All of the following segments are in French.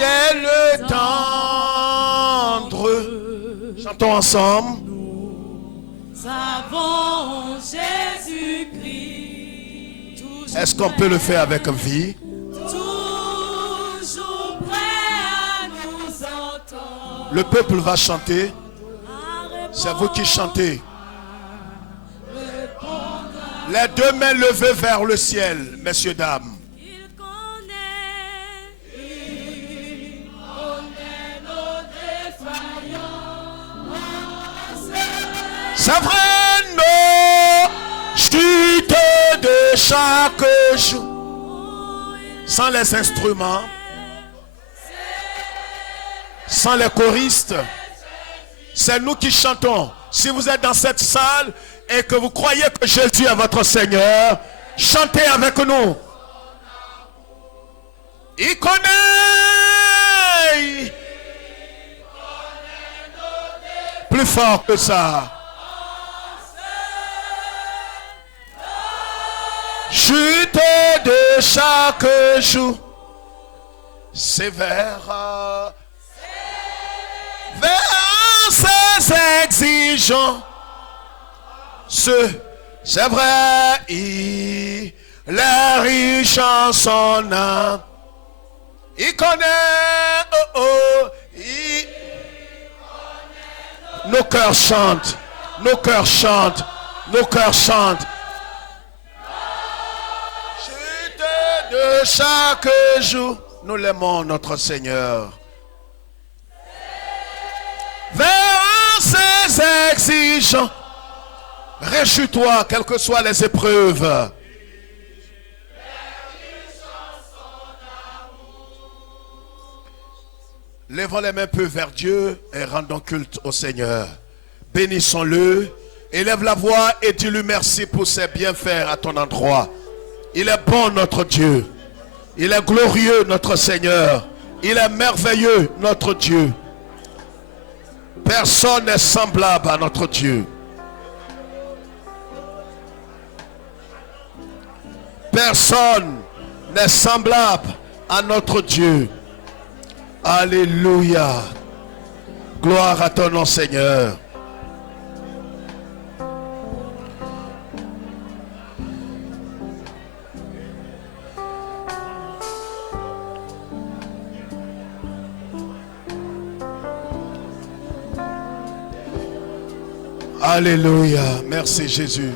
dès le tendre. Chantons ensemble. Nous avons Jésus-Christ. Est-ce qu'on peut le faire avec vie? Toujours prêt à nous entendre. Le peuple va chanter. C'est vous qui chantez. Les deux mains levées vers le ciel, messieurs, dames. Il connaît nos défaillances. C'est vrai, nos chutes de chaque jour. Sans les instruments, sans les choristes, c'est nous qui chantons. Si vous êtes dans cette salle et que vous croyez que Jésus est votre Seigneur, chantez avec nous. Il connaît. Plus fort que ça. Chute de chaque jour. C'est vers ses exigeants. C'est vrai, il est riche en son âme. Il connaît, nos cœurs chantent, nos cœurs chantent, nos cœurs chantent. Chute de chaque jour, nous l'aimons notre Seigneur. Vers ses exigeants. Réjouis-toi, quelles que soient les épreuves. Lèvons les mains peu vers Dieu et rendons culte au Seigneur. Bénissons-le. Élève la voix et dis-lui merci pour ses bienfaits à ton endroit. Il est bon notre Dieu. Il est glorieux notre Seigneur. Il est merveilleux notre Dieu. Personne n'est semblable à notre Dieu. Personne n'est semblable à notre Dieu. Alléluia. Gloire à ton nom, Seigneur. Alléluia. Merci Jésus.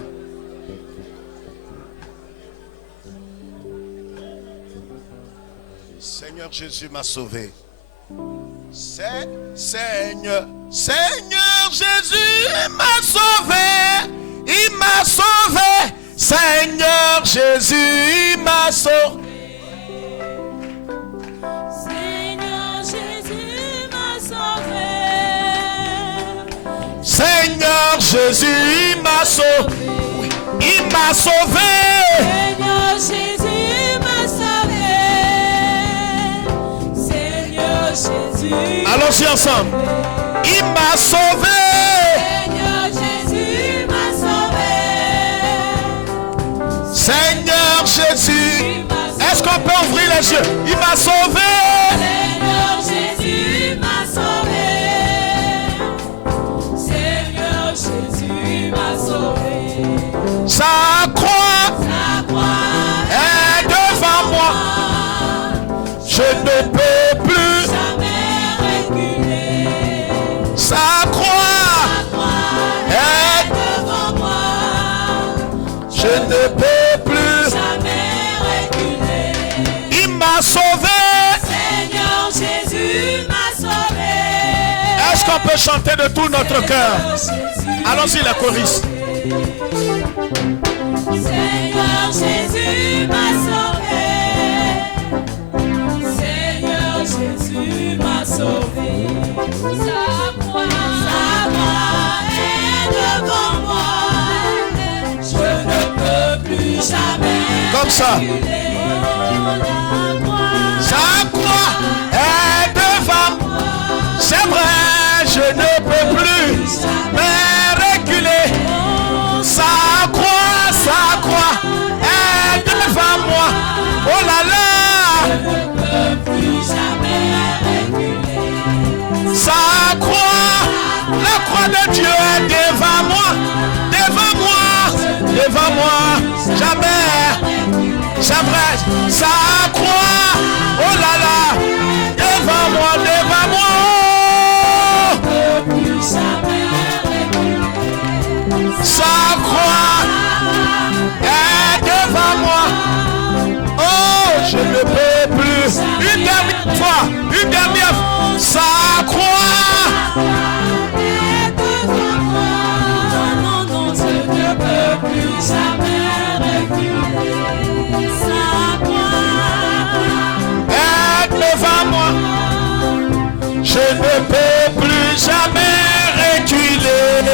Seigneur Jésus m'a sauvé. Seigneur Jésus m'a sauvé. Il m'a sauvé. Seigneur Jésus m'a sauvé. Seigneur Jésus m'a sauvé. Seigneur Jésus m'a sauvé. Il m'a sauvé. Seigneur Jésus m'a sauvé. Seigneur Jésus. Allons-y ensemble. Il m'a sauvé. Seigneur Jésus m'a sauvé. Seigneur Jésus. Est-ce qu'on peut ouvrir les yeux? Il m'a sauvé. Seigneur Jésus m'a sauvé. Seigneur Jésus m'a sauvé. Sa croix est devant moi. Je ne peux plus Jamais reculer. sa croix est Devant moi. je ne peux plus. Jamais reculer. Il m'a sauvé. Seigneur Jésus m'a sauvé. Est-ce qu'on peut chanter de tout notre cœur? Allons-y les choristes. Seigneur Jésus m'a sauvé. Seigneur Jésus m'a sauvé. Sa croix est devant moi. Je ne peux plus jamais Comme ça. reculer. Sa croix est devant moi. C'est vrai, je ne peux plus me reculer. Sa croix est devant moi. Oh là là. Je ne peux plus jamais devant moi, jamais, j'aimerais, ça croit, oh là là, devant moi, ça croit, est devant moi, oh, je ne peux plus, une dernière fois, ça croit. Je ne peux plus jamais reculer.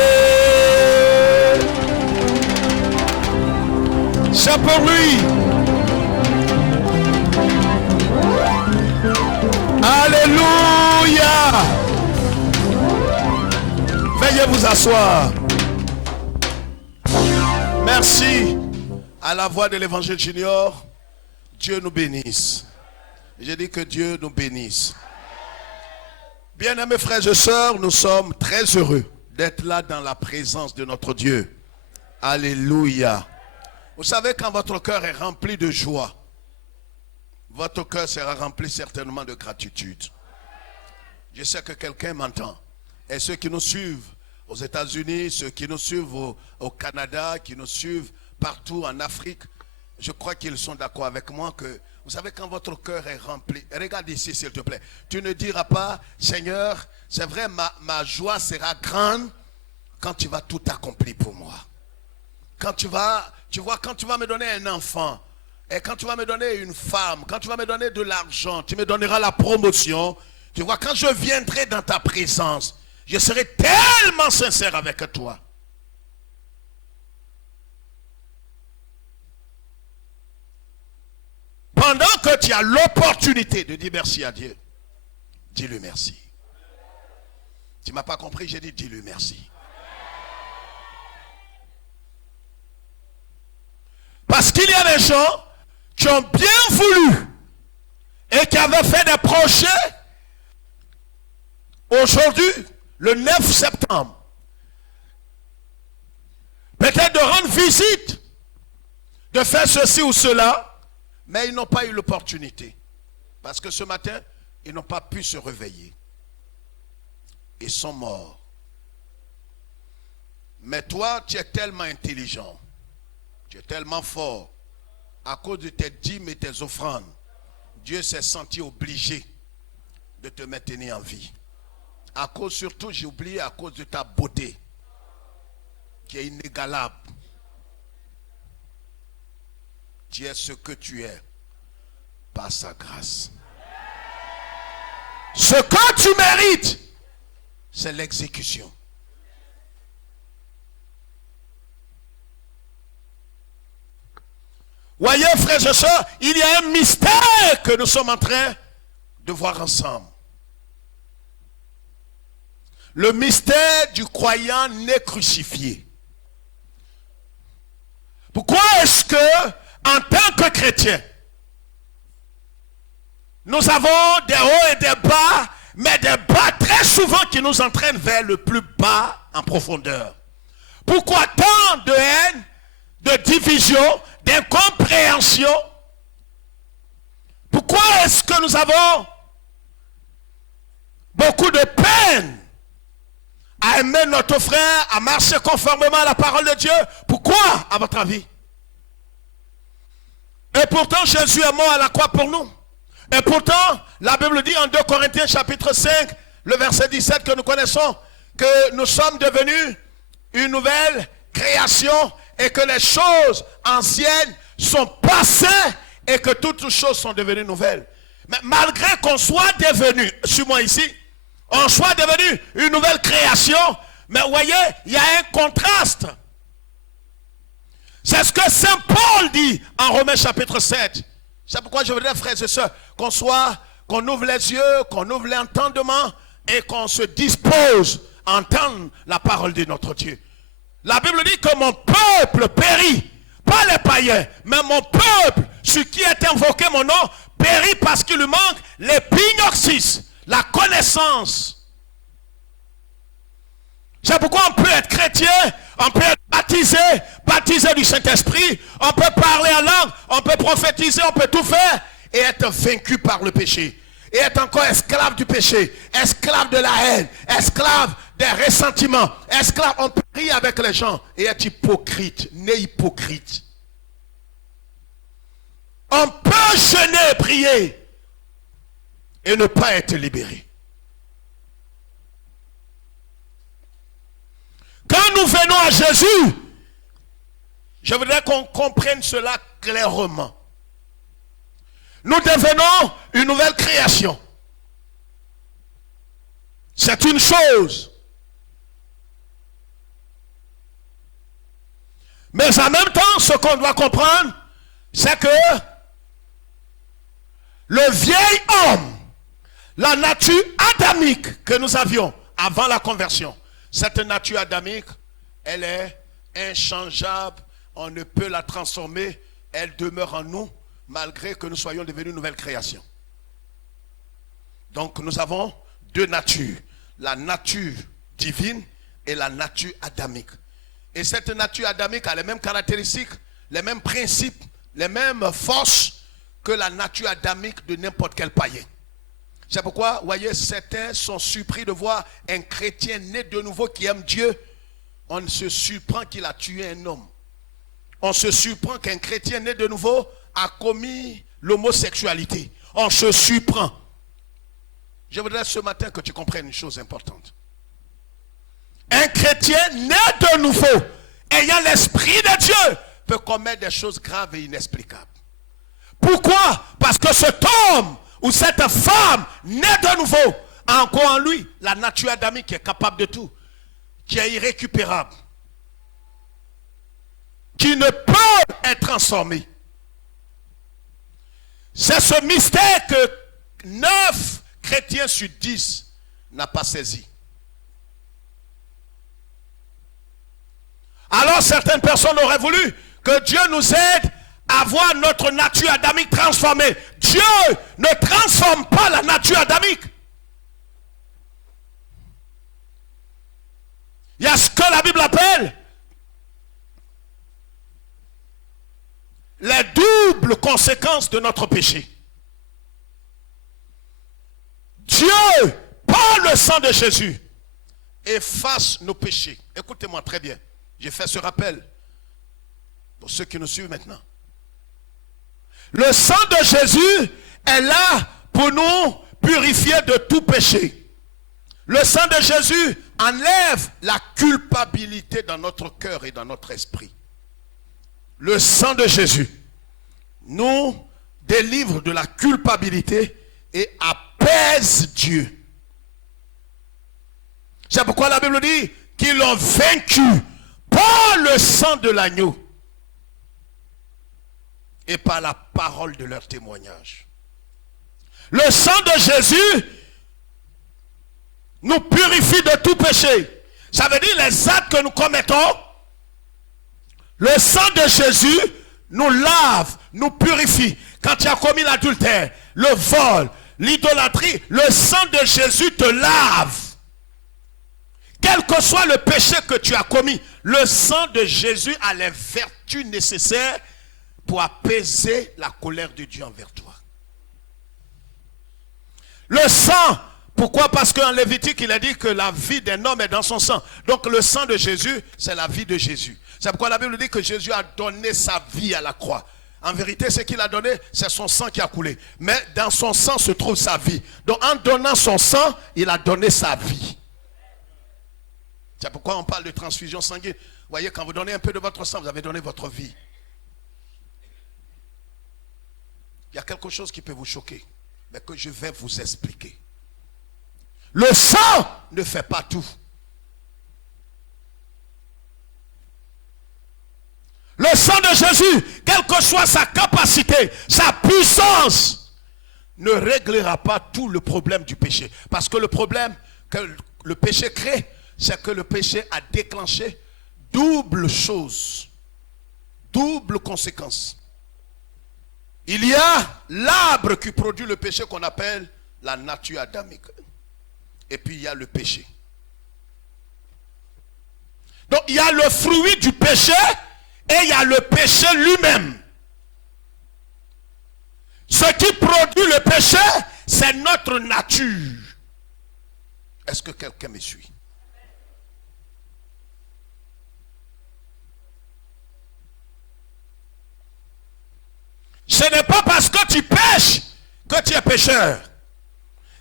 C'est pour lui. Alléluia. Veuillez vous asseoir. Merci. À la voix de l'évangile junior, Dieu nous bénisse. J'ai dit que Dieu nous bénisse. Bien-aimés frères et sœurs, nous sommes très heureux d'être là dans la présence de notre Dieu. Alléluia. Vous savez, quand votre cœur est rempli de joie, votre cœur sera rempli certainement de gratitude. Je sais que quelqu'un m'entend. Et ceux qui nous suivent aux États-Unis, ceux qui nous suivent au Canada, qui nous suivent partout en Afrique, je crois qu'ils sont d'accord avec moi que, vous savez, quand votre cœur est rempli, regarde ici s'il te plaît, tu ne diras pas, Seigneur, c'est vrai, ma joie sera grande quand tu vas tout accomplir pour moi. Quand tu vas me donner un enfant, et quand tu vas me donner une femme, quand tu vas me donner de l'argent, tu me donneras la promotion, tu vois, quand je viendrai dans ta présence, je serai tellement sincère avec toi. Pendant que tu as l'opportunité de dire merci à Dieu, dis-lui merci. Tu ne m'as pas compris, j'ai dit dis-lui merci. Parce qu'il y a des gens qui ont bien voulu et qui avaient fait des projets aujourd'hui, le 9 septembre. Peut-être de rendre visite, de faire ceci ou cela. Mais ils n'ont pas eu l'opportunité. Parce que ce matin, ils n'ont pas pu se réveiller. Ils sont morts. Mais toi, tu es tellement intelligent. Tu es tellement fort. À cause de tes dîmes et tes offrandes, Dieu s'est senti obligé de te maintenir en vie. À cause, surtout, j'ai oublié, à cause de ta beauté, qui est inégalable. Tu es ce que tu es par sa grâce. Ce que tu mérites, c'est l'exécution. Voyez, frères et sœurs, il y a un mystère que nous sommes en train de voir ensemble. Le mystère du croyant né crucifié. Pourquoi est-ce que, en tant que chrétien, nous avons des hauts et des bas, mais des bas très souvent qui nous entraînent vers le plus bas en profondeur? Pourquoi tant de haine, de division, d'incompréhension? Pourquoi est-ce que nous avons beaucoup de peine à aimer notre frère, à marcher conformément à la parole de Dieu? Pourquoi, à votre avis? Et pourtant, Jésus est mort à la croix pour nous. Et pourtant, la Bible dit en 2 Corinthiens chapitre 5, le verset 17 que nous connaissons, que nous sommes devenus une nouvelle création et que les choses anciennes sont passées et que toutes choses sont devenues nouvelles. Mais malgré qu'on soit devenu, suis-moi ici, on soit devenu une nouvelle création, mais vous voyez, il y a un contraste. C'est ce que Saint Paul dit en Romains chapitre 7. C'est pourquoi je voudrais, frères et sœurs, qu'on ouvre les yeux, qu'on ouvre l'entendement et qu'on se dispose à entendre la parole de notre Dieu. La Bible dit que mon peuple périt, pas les païens, mais mon peuple, ce qui est invoqué mon nom, périt parce qu'il lui manque l'épignoxis, la connaissance. C'est pourquoi on peut être chrétien, on peut être baptisé du Saint-Esprit, on peut parler en langue, on peut prophétiser, on peut tout faire et être vaincu par le péché. Et être encore esclave du péché, esclave de la haine, esclave des ressentiments, esclave, on peut rire avec les gens et être hypocrite, né hypocrite. On peut jeûner et prier et ne pas être libéré. Quand nous venons à Jésus, je voudrais qu'on comprenne cela clairement. Nous devenons une nouvelle création. C'est une chose. Mais en même temps, ce qu'on doit comprendre, c'est que le vieil homme, la nature adamique que nous avions avant la conversion, cette nature adamique, elle est inchangeable, on ne peut la transformer, elle demeure en nous, malgré que nous soyons devenus une nouvelle création. Donc nous avons deux natures, la nature divine et la nature adamique. Et cette nature adamique a les mêmes caractéristiques, les mêmes principes, les mêmes forces que la nature adamique de n'importe quel païen. C'est pourquoi, vous voyez, certains sont surpris de voir un chrétien né de nouveau qui aime Dieu. On se surprend qu'il a tué un homme. On se surprend qu'un chrétien né de nouveau a commis l'homosexualité. On se surprend. Je voudrais ce matin que tu comprennes une chose importante. Un chrétien né de nouveau, ayant l'esprit de Dieu, peut commettre des choses graves et inexplicables. Pourquoi? Parce que cet homme ou cette femme née de nouveau a encore en lui la nature adamique qui est capable de tout, qui est irrécupérable, qui ne peut être transformée. C'est ce mystère que 9 chrétiens sur 10 n'ont pas saisi. Alors certaines personnes auraient voulu que Dieu nous aide à voir notre nature adamique transformée. Dieu ne transforme pas la nature adamique. Il y a ce que la Bible appelle les doubles conséquences de notre péché. Dieu, par le sang de Jésus, efface nos péchés. Écoutez-moi très bien. J'ai fait ce rappel pour ceux qui nous suivent maintenant. Le sang de Jésus est là pour nous purifier de tout péché. Le sang de Jésus enlève la culpabilité dans notre cœur et dans notre esprit. Le sang de Jésus nous délivre de la culpabilité et apaise Dieu. C'est pourquoi la Bible dit qu'ils l'ont vaincu par le sang de l'agneau et par la parole de leur témoignage. Le sang de Jésus nous purifie de tout péché. Ça veut dire les actes que nous commettons, le sang de Jésus nous lave, nous purifie. Quand tu as commis l'adultère, le vol, l'idolâtrie, le sang de Jésus te lave. Quel que soit le péché que tu as commis, le sang de Jésus a les vertus nécessaires pour apaiser la colère de Dieu envers toi. Le sang, pourquoi? Parce qu'en Lévitique, il a dit que la vie d'un homme est dans son sang. Donc le sang de Jésus, c'est la vie de Jésus. C'est pourquoi la Bible dit que Jésus a donné sa vie à la croix. En vérité, ce qu'il a donné, c'est son sang qui a coulé. Mais dans son sang se trouve sa vie. Donc en donnant son sang, il a donné sa vie. C'est pourquoi on parle de transfusion sanguine. Vous voyez, quand vous donnez un peu de votre sang, vous avez donné votre vie. Il y a quelque chose qui peut vous choquer, mais que je vais vous expliquer. Le sang ne fait pas tout. Le sang de Jésus, quelle que soit sa capacité, sa puissance, ne réglera pas tout le problème du péché. Parce que le problème que le péché crée, c'est que le péché a déclenché double chose, double conséquence. Il y a l'arbre qui produit le péché qu'on appelle la nature adamique. Et puis il y a le péché. Donc il y a le fruit du péché et il y a le péché lui-même. Ce qui produit le péché, c'est notre nature. Est-ce que quelqu'un me suit? Ce n'est pas parce que tu pêches que tu es pécheur.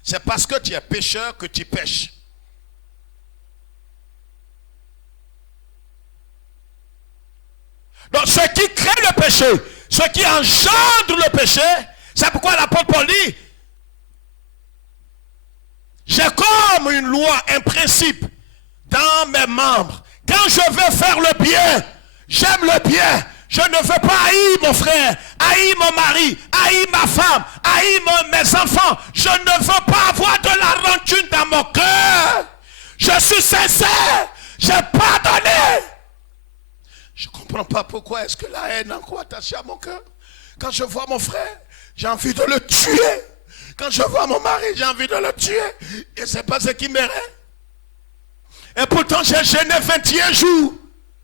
C'est parce que tu es pécheur que tu pêches. Donc ce qui crée le péché, ce qui engendre le péché, c'est pourquoi l'apôtre Paul dit, j'ai comme une loi, un principe dans mes membres. Quand je veux faire le bien, j'aime le bien. Je ne veux pas haïr mon frère, haïr mon mari, haïr ma femme, haïr mes enfants. Je ne veux pas avoir de la rancune dans mon cœur. Je suis sincère. J'ai pardonné. Je ne comprends pas pourquoi est-ce que la haine est encore attachée à mon cœur. Quand je vois mon frère, j'ai envie de le tuer. Quand je vois mon mari, j'ai envie de le tuer. Et ce n'est pas ce qui mérite. Et pourtant, j'ai jeûné 21 jours.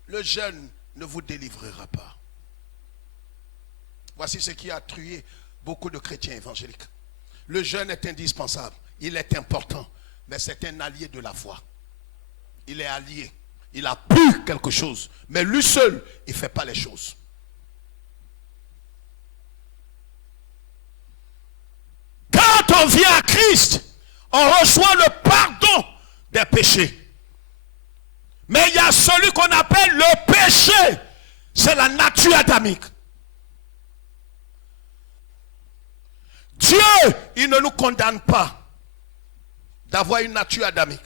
Le jeûne ne vous délivrera pas. Voici ce qui a tué beaucoup de chrétiens évangéliques. Le jeûne est indispensable. Il est important. Mais c'est un allié de la foi. Il est allié. Il a pu quelque chose. Mais lui seul, il ne fait pas les choses. Quand on vient à Christ, on reçoit le pardon des péchés. Mais il y a celui qu'on appelle le péché. C'est la nature adamique. Dieu, il ne nous condamne pas d'avoir une nature adamique.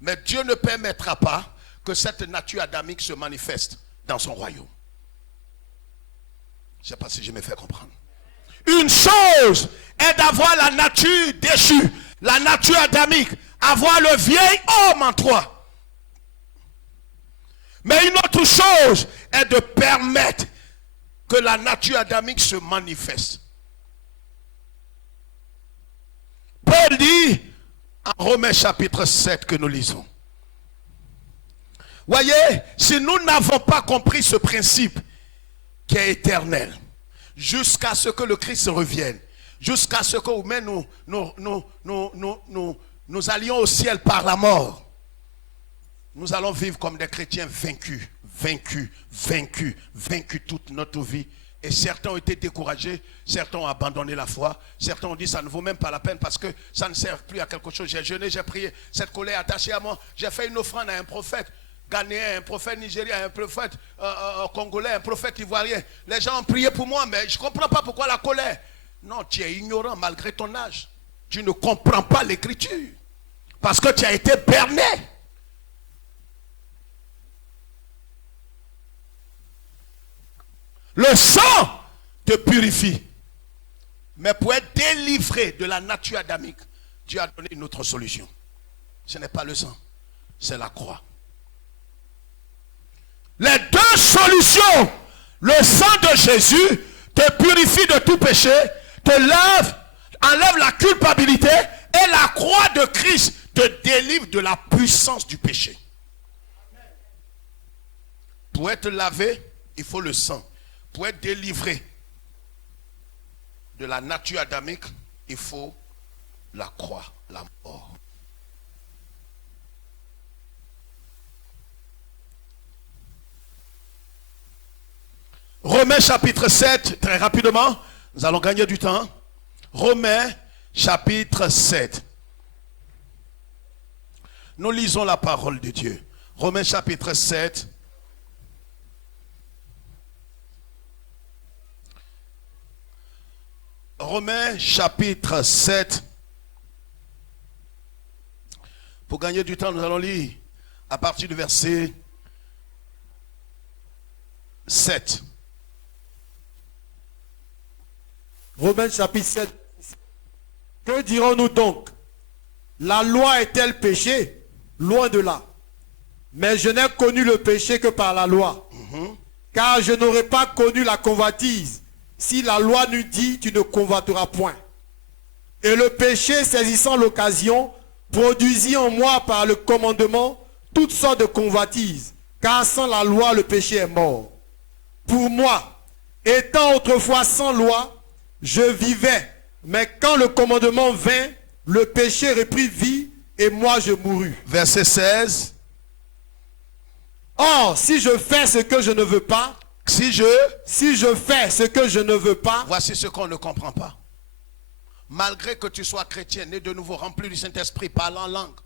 Mais Dieu ne permettra pas que cette nature adamique se manifeste dans son royaume. Je ne sais pas si je me fais comprendre. Une chose est d'avoir la nature déchue, la nature adamique, avoir le vieil homme en toi. Mais une autre chose est de permettre que la nature adamique se manifeste. Paul dit en Romains chapitre 7 que nous lisons. Voyez, si nous n'avons pas compris ce principe qui est éternel, jusqu'à ce que le Christ revienne, jusqu'à ce que nous allions au ciel par la mort, nous allons vivre comme des chrétiens vaincus, vaincus toute notre vie. Et certains ont été découragés, certains ont abandonné la foi, certains ont dit ça ne vaut même pas la peine parce que ça ne sert plus à quelque chose. J'ai jeûné, j'ai prié, cette colère attachée à moi, j'ai fait une offrande à un prophète ghanéen, un prophète nigérien, un prophète congolais, un prophète ivoirien. Les gens ont prié pour moi, mais je ne comprends pas pourquoi la colère. Non, tu es ignorant malgré ton âge. Tu ne comprends pas l'écriture parce que tu as été berné. Le sang te purifie. Mais pour être délivré de la nature adamique, Dieu a donné une autre solution. Ce n'est pas le sang, c'est la croix. Les deux solutions, le sang de Jésus te purifie de tout péché, te enlève la culpabilité, et la croix de Christ te délivre de la puissance du péché. Pour être lavé, il faut le sang. Pour être délivré de la nature adamique, il faut la croix, la mort. Romains chapitre 7, très rapidement, nous allons gagner du temps. Romains chapitre 7. Nous lisons la parole de Dieu. Romains chapitre 7. Romains chapitre 7. Pour gagner du temps, nous allons lire à partir du verset 7. Romains chapitre 7. Que dirons-nous donc? La loi est-elle péché? Loin de là. Mais je n'ai connu le péché que par la loi. Car je n'aurais pas connu la convoitise si la loi nous dit tu ne convoiteras point. Et le péché, saisissant l'occasion, produisit en moi par le commandement toutes sortes de convoitises, car sans la loi, le péché est mort. Pour moi, étant autrefois sans loi, je vivais, mais quand le commandement vint, le péché reprit vie et moi je mourus. Verset 16. Or, si je fais ce que je ne veux pas, Si je... fais ce que je ne veux pas, Voici ce qu'on ne comprend pas. Malgré que tu sois chrétien, né de nouveau, rempli du Saint-Esprit, parlant en langue,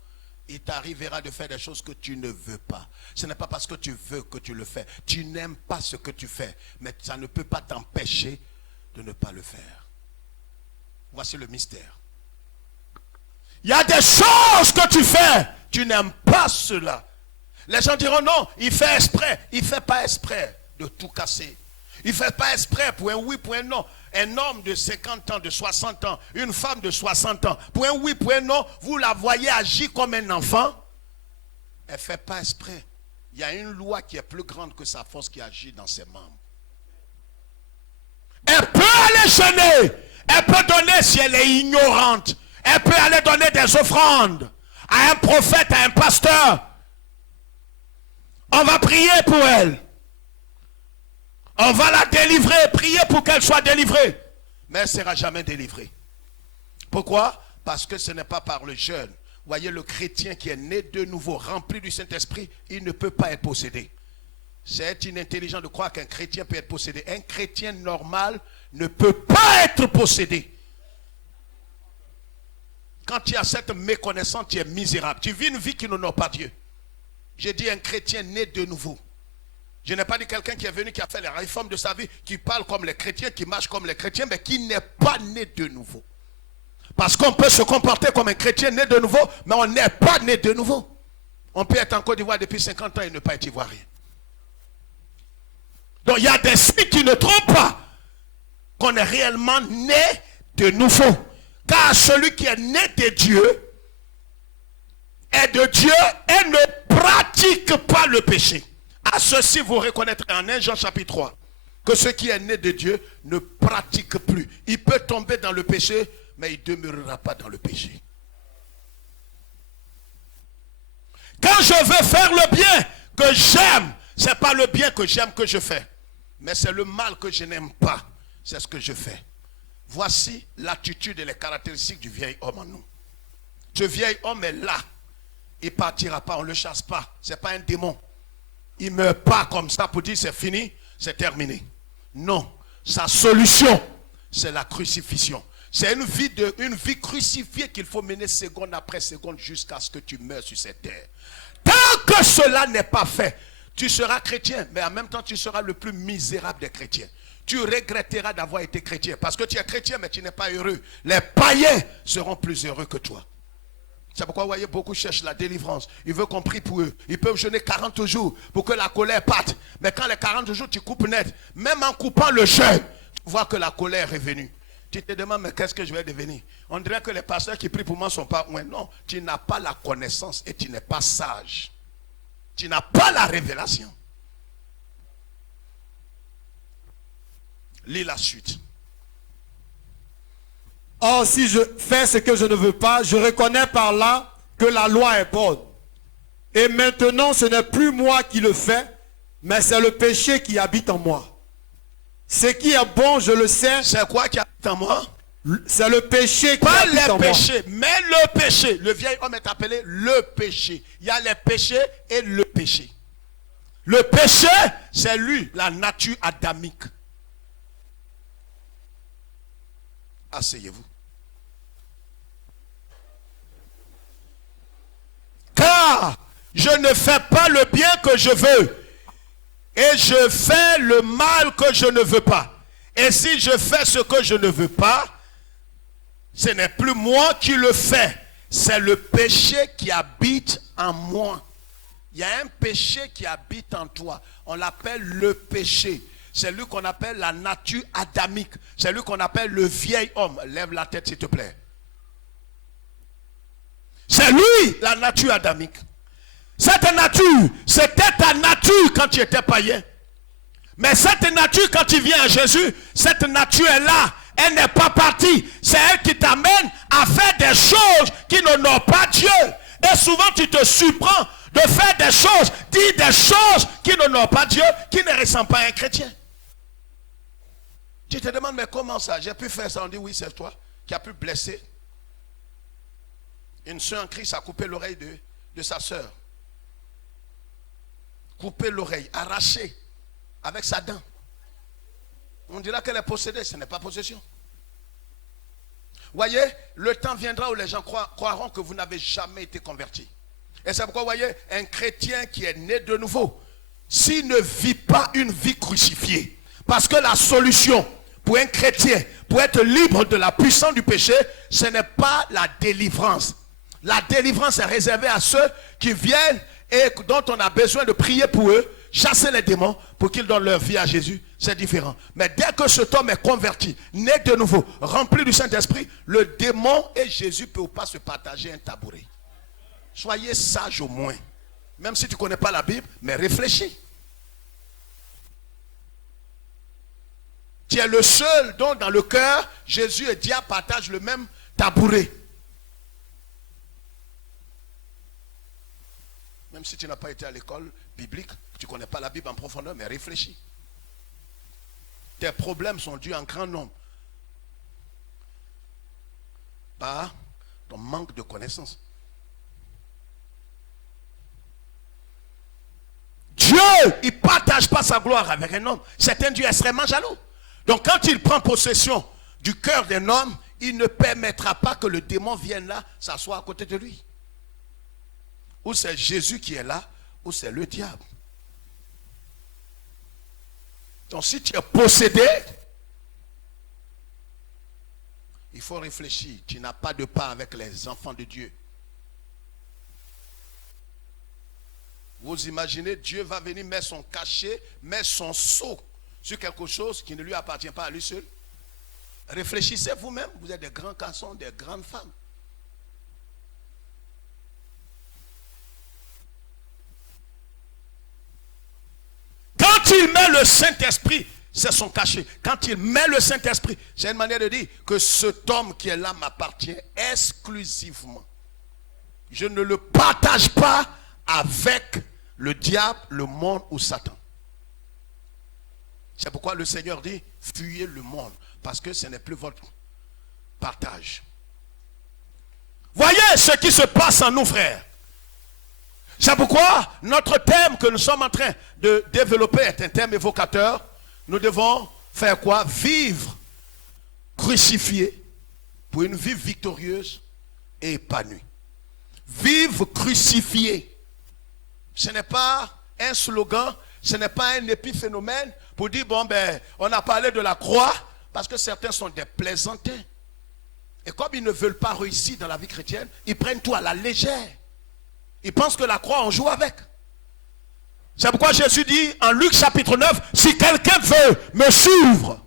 il t'arrivera de faire des choses que tu ne veux pas. Ce n'est pas parce que tu veux que tu le fais. Tu n'aimes pas ce que tu fais, mais ça ne peut pas t'empêcher de ne pas le faire. Voici le mystère. Il y a des choses que tu fais, tu n'aimes pas cela. Les gens diront non, il fait exprès. Il ne fait pas exprès de tout casser. Il ne fait pas exprès pour un oui, pour un non. Un homme de 50 ans, de 60 ans, une femme de 60 ans, pour un oui, pour un non, vous la voyez agir comme un enfant. Elle ne fait pas exprès. Il y a une loi qui est plus grande que sa force qui agit dans ses membres. Elle peut aller jeûner. Elle peut donner si elle est ignorante. Elle peut aller donner des offrandes à un prophète, à un pasteur. On va prier pour elle. On va la délivrer, prier pour qu'elle soit délivrée. Mais elle ne sera jamais délivrée. Pourquoi? Parce que ce n'est pas par le jeûne. Voyez, le chrétien qui est né de nouveau, rempli du Saint-Esprit, il ne peut pas être possédé. C'est inintelligent de croire qu'un chrétien peut être possédé. Un chrétien normal ne peut pas être possédé. Quand tu as cette méconnaissance, tu es misérable. Tu vis une vie qui n'honore pas Dieu. J'ai dit un chrétien né de nouveau. Je n'ai pas dit quelqu'un qui est venu, qui a fait les réformes de sa vie, qui parle comme les chrétiens, qui marche comme les chrétiens, mais qui n'est pas né de nouveau. Parce qu'on peut se comporter comme un chrétien né de nouveau, mais on n'est pas né de nouveau. On peut être en Côte d'Ivoire depuis 50 ans et ne pas être ivoirien. Donc il y a des signes qui ne trompent pas qu'on est réellement né de nouveau. Car celui qui est né de Dieu est de Dieu et ne pratique pas le péché. À ceci, vous reconnaîtrez en 1 Jean chapitre 3 que ce qui est né de Dieu ne pratique plus. Il peut tomber dans le péché, mais il ne demeurera pas dans le péché. Quand je veux faire le bien que j'aime, ce n'est pas le bien que j'aime que je fais, mais c'est le mal que je n'aime pas. C'est ce que je fais. Voici l'attitude et les caractéristiques du vieil homme en nous. Ce vieil homme est là. Il ne partira pas, on ne le chasse pas. Ce n'est pas un démon. Il ne meurt pas comme ça pour dire c'est fini, c'est terminé. Non, sa solution, c'est la crucifixion. C'est une vie crucifiée qu'il faut mener seconde après seconde jusqu'à ce que tu meurs sur cette terre. Tant que cela n'est pas fait, tu seras chrétien, mais en même temps tu seras le plus misérable des chrétiens. Tu regretteras d'avoir été chrétien parce que tu es chrétien mais tu n'es pas heureux. Les païens seront plus heureux que toi. C'est pourquoi vous voyez, beaucoup cherchent la délivrance. Ils veulent qu'on prie pour eux. Ils peuvent jeûner 40 jours pour que la colère parte. Mais quand les 40 jours, tu coupes net, même en coupant le jeûne, tu vois que la colère est venue. Tu te demandes, mais qu'est-ce que je vais devenir? On dirait que les pasteurs qui prient pour moi ne sont pas loin. Non, tu n'as pas la connaissance et tu n'es pas sage. Tu n'as pas la révélation. Lis la suite. Or, si je fais ce que je ne veux pas, je reconnais par là que la loi est bonne. Et maintenant, ce n'est plus moi qui le fais, mais c'est le péché qui habite en moi. Ce qui est bon, je le sais. C'est quoi qui habite en moi? C'est le péché qui pas habite en moi. les péchés, mais le péché. Le vieil homme est appelé le péché. Il y a les péchés et le péché. Le péché, c'est lui, la nature adamique. Asseyez-vous. Car je ne fais pas le bien que je veux, et je fais le mal que je ne veux pas. Et si je fais ce que je ne veux pas, ce n'est plus moi qui le fais, c'est le péché qui habite en moi. Il y a un péché qui habite en toi. On l'appelle le péché. C'est lui qu'on appelle la nature adamique. C'est lui qu'on appelle le vieil homme. Lève la tête s'il te plaît. C'est lui la nature adamique. Cette nature, c'était ta nature quand tu étais païen. Mais cette nature, quand tu viens à Jésus, cette nature est là. Elle n'est pas partie. C'est elle qui t'amène à faire des choses qui n'honorent pas Dieu. Et souvent tu te surprends de faire des choses, dire des choses qui n'honorent pas Dieu, qui ne ressemblent pas à un chrétien. Tu te demandes, mais comment ça? J'ai pu faire ça. On dit, oui, c'est toi qui as pu blesser. Une soeur en Christ a coupé l'oreille de sa soeur. Coupé l'oreille, arraché, avec sa dent. On dira qu'elle est possédée, ce n'est pas possession. Voyez, le temps viendra où les gens croiront que vous n'avez jamais été converti. Et c'est pourquoi, vous voyez, un chrétien qui est né de nouveau, s'il ne vit pas une vie crucifiée, parce que la solution pour un chrétien, pour être libre de la puissance du péché, ce n'est pas la délivrance. La délivrance est réservée à ceux qui viennent et dont on a besoin de prier pour eux, chasser les démons pour qu'ils donnent leur vie à Jésus. C'est différent. Mais dès que cet homme est converti, né de nouveau, rempli du Saint-Esprit, le démon et Jésus ne peuvent pas se partager un tabouret. Soyez sage au moins. Même si tu ne connais pas la Bible, mais réfléchis. Tu es le seul dont dans le cœur, Jésus et diable partagent le même tabouret. Même si tu n'as pas été à l'école biblique, tu ne connais pas la Bible en profondeur, mais réfléchis. Tes problèmes sont dus en grand nombre par ton manque de connaissance. Dieu, il ne partage pas sa gloire avec un homme. C'est un Dieu extrêmement jaloux. Donc quand il prend possession du cœur d'un homme, il ne permettra pas que le démon vienne là, s'asseoir à côté de lui. Ou c'est Jésus qui est là, ou c'est le diable. Donc si tu es possédé, il faut réfléchir. Tu n'as pas de part avec les enfants de Dieu. Vous imaginez, Dieu va venir mettre son cachet, mettre son sceau sur quelque chose qui ne lui appartient pas à lui seul. Réfléchissez vous-même, vous êtes des grands garçons, des grandes femmes. Quand il met le Saint-Esprit, c'est son cachet. Quand il met le Saint-Esprit, c'est une manière de dire que cet homme qui est là m'appartient exclusivement. Je ne le partage pas avec le diable, le monde ou Satan. C'est pourquoi le Seigneur dit, fuyez le monde, parce que ce n'est plus votre partage. Voyez ce qui se passe en nous, frères. C'est pourquoi notre thème que nous sommes en train de développer est un thème évocateur. Nous devons faire quoi? Vivre crucifié pour une vie victorieuse et épanouie. Vivre crucifié. Ce n'est pas un slogan, ce n'est pas un épiphénomène pour dire, bon ben, on a parlé de la croix, parce que certains sont des plaisantins. Et comme ils ne veulent pas réussir dans la vie chrétienne, ils prennent tout à la légère. Ils pensent que la croix, on joue avec. C'est pourquoi Jésus dit en Luc chapitre 9, si quelqu'un veut me suivre,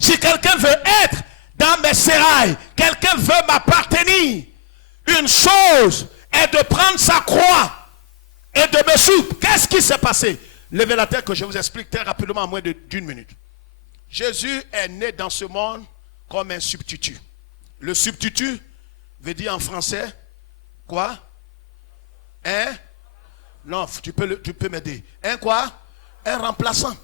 si quelqu'un veut être dans mes sérails, quelqu'un veut m'appartenir, une chose est de prendre sa croix et de me suivre. Qu'est-ce qui s'est passé? Levez la tête que je vous explique très rapidement en moins d'une minute. Jésus est né dans ce monde comme un substitut. Le substitut veut dire en français quoi? Un? Non, tu peux m'aider. Un quoi? Un remplaçant.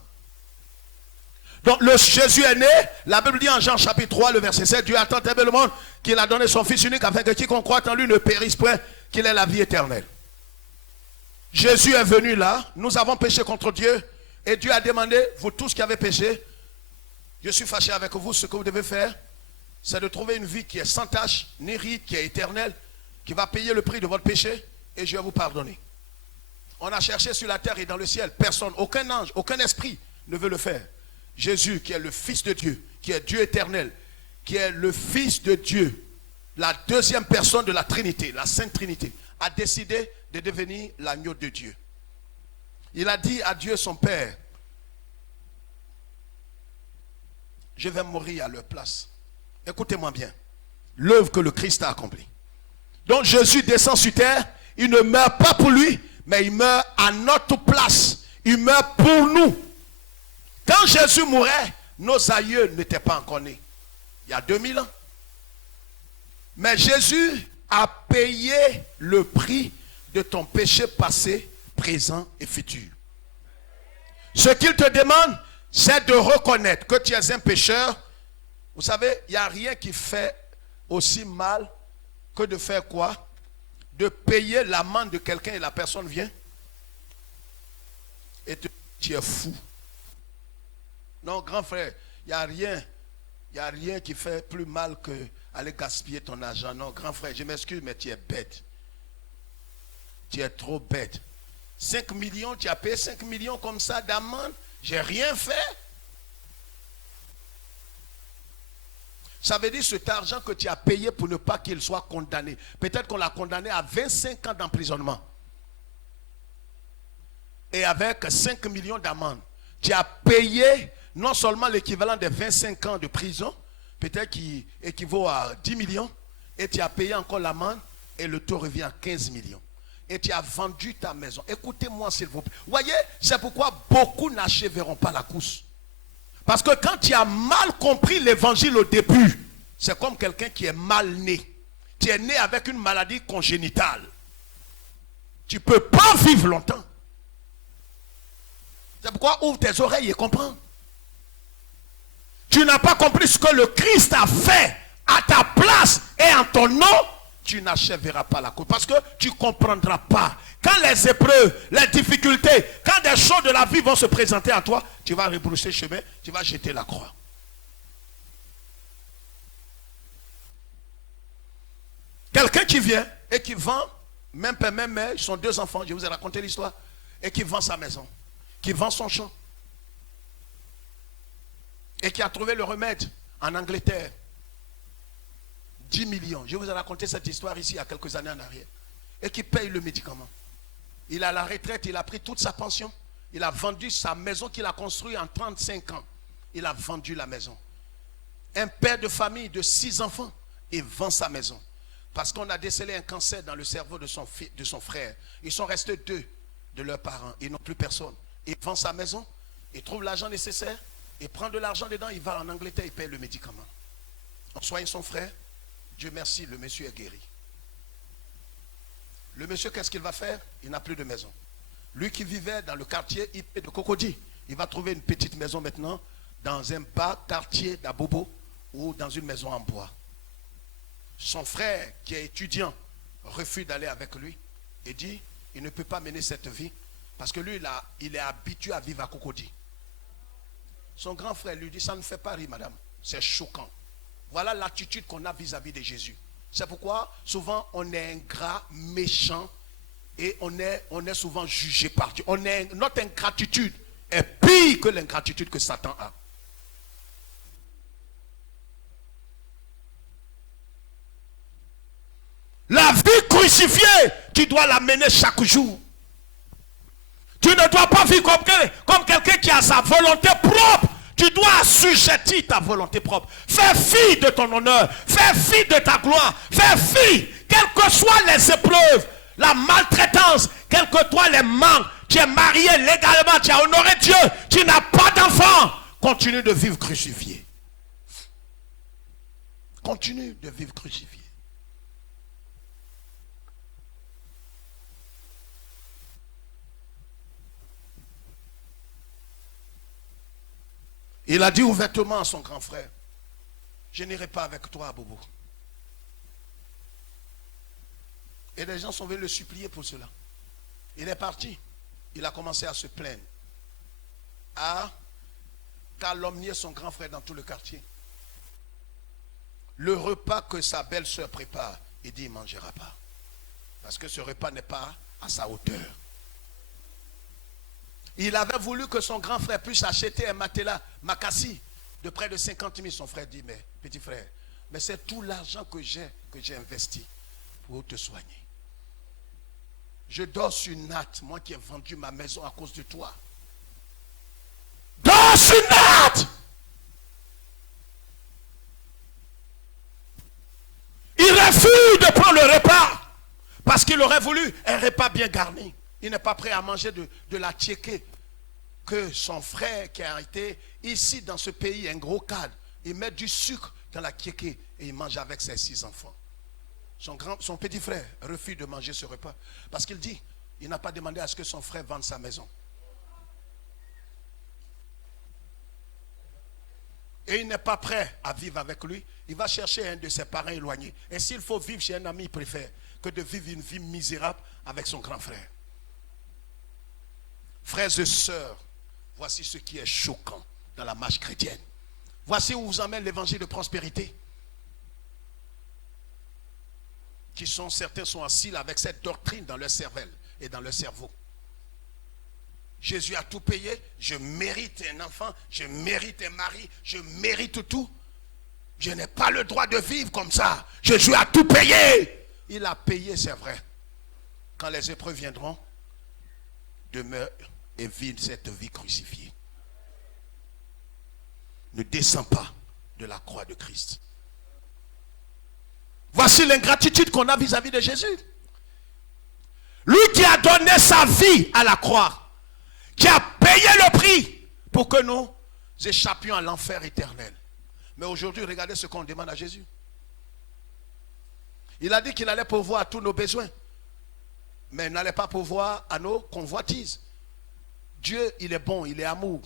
Donc Jésus est né, la Bible dit en Jean chapitre 3, le verset 7, Dieu a tant aimé le monde qu'il a donné son Fils unique afin que quiconque croit en lui ne périsse point, qu'il ait la vie éternelle. Jésus est venu là, nous avons péché contre Dieu et Dieu a demandé, vous tous qui avez péché, je suis fâché avec vous, ce que vous devez faire, c'est de trouver une vie qui est sans tache, ni ride, qui est éternelle, qui va payer le prix de votre péché et je vais vous pardonner. On a cherché sur la terre et dans le ciel, personne, aucun ange, aucun esprit ne veut le faire. Jésus qui est le Fils de Dieu, qui est Dieu éternel, qui est le Fils de Dieu, la deuxième personne de la Trinité, la Sainte Trinité, a décidé de devenir l'agneau de Dieu. Il a dit à Dieu son Père, je vais mourir à leur place. Écoutez-moi bien, l'œuvre que le Christ a accomplie. Donc Jésus descend sur terre, il ne meurt pas pour lui, mais il meurt à notre place. Il meurt pour nous. Quand Jésus mourait, nos aïeux n'étaient pas encore nés. Il y a 2000 ans. Mais Jésus a payé le prix de ton péché passé, présent et futur. Ce qu'il te demande, c'est de reconnaître que tu es un pécheur. Vous savez, il n'y a rien qui fait aussi mal que de faire quoi? De payer l'amende de quelqu'un et la personne vient et tu es fou. Non, grand frère, il n'y a rien qui fait plus mal que aller gaspiller ton argent. Non, grand frère, je m'excuse, mais tu es bête. Tu es trop bête. 5 millions, tu as payé 5 millions comme ça d'amende. J'ai rien fait. Ça veut dire cet argent que tu as payé pour ne pas qu'il soit condamné. Peut-être qu'on l'a condamné à 25 ans d'emprisonnement. Et avec 5 millions d'amende, tu as payé non seulement l'équivalent de 25 ans de prison, peut-être qui équivaut à 10 millions, et tu as payé encore l'amende, et le taux revient à 15 millions. Et tu as vendu ta maison. Écoutez-moi s'il vous plaît. Voyez, c'est pourquoi beaucoup n'achèveront pas la course. Parce que quand tu as mal compris l'évangile au début, c'est comme quelqu'un qui est mal né. Tu es né avec une maladie congénitale. Tu ne peux pas vivre longtemps. C'est pourquoi ouvre tes oreilles et comprends. Tu n'as pas compris ce que le Christ a fait à ta place et en ton nom. Tu n'achèveras pas la course parce que tu ne comprendras pas. Quand les épreuves, les difficultés, quand des choses de la vie vont se présenter à toi, tu vas rebrousser chemin, tu vas jeter la croix. Quelqu'un qui vient et qui vend, même père, même mère, ils sont 2 enfants, je vous ai raconté l'histoire, et qui vend sa maison, qui vend son champ, et qui a trouvé le remède en Angleterre. 10 millions. Je vous ai raconté cette histoire ici il y a quelques années en arrière. Et qui paye le médicament. Il a la retraite, il a pris toute sa pension. Il a vendu sa maison qu'il a construite en 35 ans. Il a vendu la maison. Un père de famille de 6 enfants, il vend sa maison. Parce qu'on a décelé un cancer dans le cerveau de son frère. Ils sont restés 2 de leurs parents. Ils n'ont plus personne. Il vend sa maison, il trouve l'argent nécessaire, il prend de l'argent dedans, il va en Angleterre, il paye le médicament. On soigne son frère. Dieu merci, le monsieur est guéri. Le monsieur, qu'est-ce qu'il va faire? Il n'a plus de maison. Lui qui vivait dans le quartier IP de Cocody, il va trouver une petite maison maintenant dans un bas quartier d'Abobo ou dans une maison en bois. Son frère, qui est étudiant, refuse d'aller avec lui et dit, il ne peut pas mener cette vie parce que lui, il est habitué à vivre à Cocody. Son grand frère lui dit, ça ne fait pas rire, madame. C'est choquant. Voilà l'attitude qu'on a vis-à-vis de Jésus. C'est pourquoi souvent on est ingrat, méchant et on est souvent jugé par Dieu. Notre ingratitude est pire que l'ingratitude que Satan a. La vie crucifiée, tu dois la mener chaque jour. Tu ne dois pas vivre comme quelqu'un qui a sa volonté propre. Tu dois assujettir ta volonté propre. Fais fi de ton honneur. Fais fi de ta gloire. Fais fi, quelles que soient les épreuves, la maltraitance, quels que soient les manques. Tu es marié légalement, tu as honoré Dieu, tu n'as pas d'enfant. Continue de vivre crucifié. Continue de vivre crucifié. Il a dit ouvertement à son grand frère, je n'irai pas avec toi à Bobo. Et les gens sont venus le supplier pour cela. Il est parti. Il a commencé à se plaindre, à calomnier son grand frère dans tout le quartier. Le repas que sa belle-sœur prépare, il dit, il ne mangera pas. Parce que ce repas n'est pas à sa hauteur. Il avait voulu que son grand frère puisse acheter un matelas Makassi de près de 50 000. Son frère dit, mais petit frère, mais c'est tout l'argent que j'ai investi pour te soigner. Je dors sur une natte, moi qui ai vendu ma maison à cause de toi. Dors sur une natte! Il refuse de prendre le repas parce qu'il aurait voulu un repas bien garni. Il n'est pas prêt à manger de la tchéké que son frère qui a été ici dans ce pays, un gros cadre, il met du sucre dans la tchéké et il mange avec ses 6 enfants. son petit frère refuse de manger ce repas. Parce qu'il dit, il n'a pas demandé à ce que son frère vende sa maison. Et il n'est pas prêt à vivre avec lui. Il va chercher un de ses parents éloignés. Et s'il faut vivre chez un ami, il préfère que de vivre une vie misérable avec son grand frère. Frères et sœurs, voici ce qui est choquant dans la marche chrétienne. Voici où vous emmène l'évangile de prospérité. Certains sont assis avec cette doctrine dans leur cervelle et dans leur cerveau. Jésus a tout payé, je mérite un enfant, je mérite un mari, je mérite tout. Je n'ai pas le droit de vivre comme ça. Jésus a tout payé. Il a payé, c'est vrai. Quand les épreuves viendront, demeure et vive cette vie crucifiée. Ne descends pas de la croix de Christ. Voici l'ingratitude qu'on a vis-à-vis de Jésus. Lui qui a donné sa vie à la croix, qui a payé le prix pour que nous échappions à l'enfer éternel. Mais aujourd'hui, regardez ce qu'on demande à Jésus. Il a dit qu'il allait pourvoir à tous nos besoins, mais il n'allait pas pourvoir à nos convoitises. Dieu, il est bon, il est amour.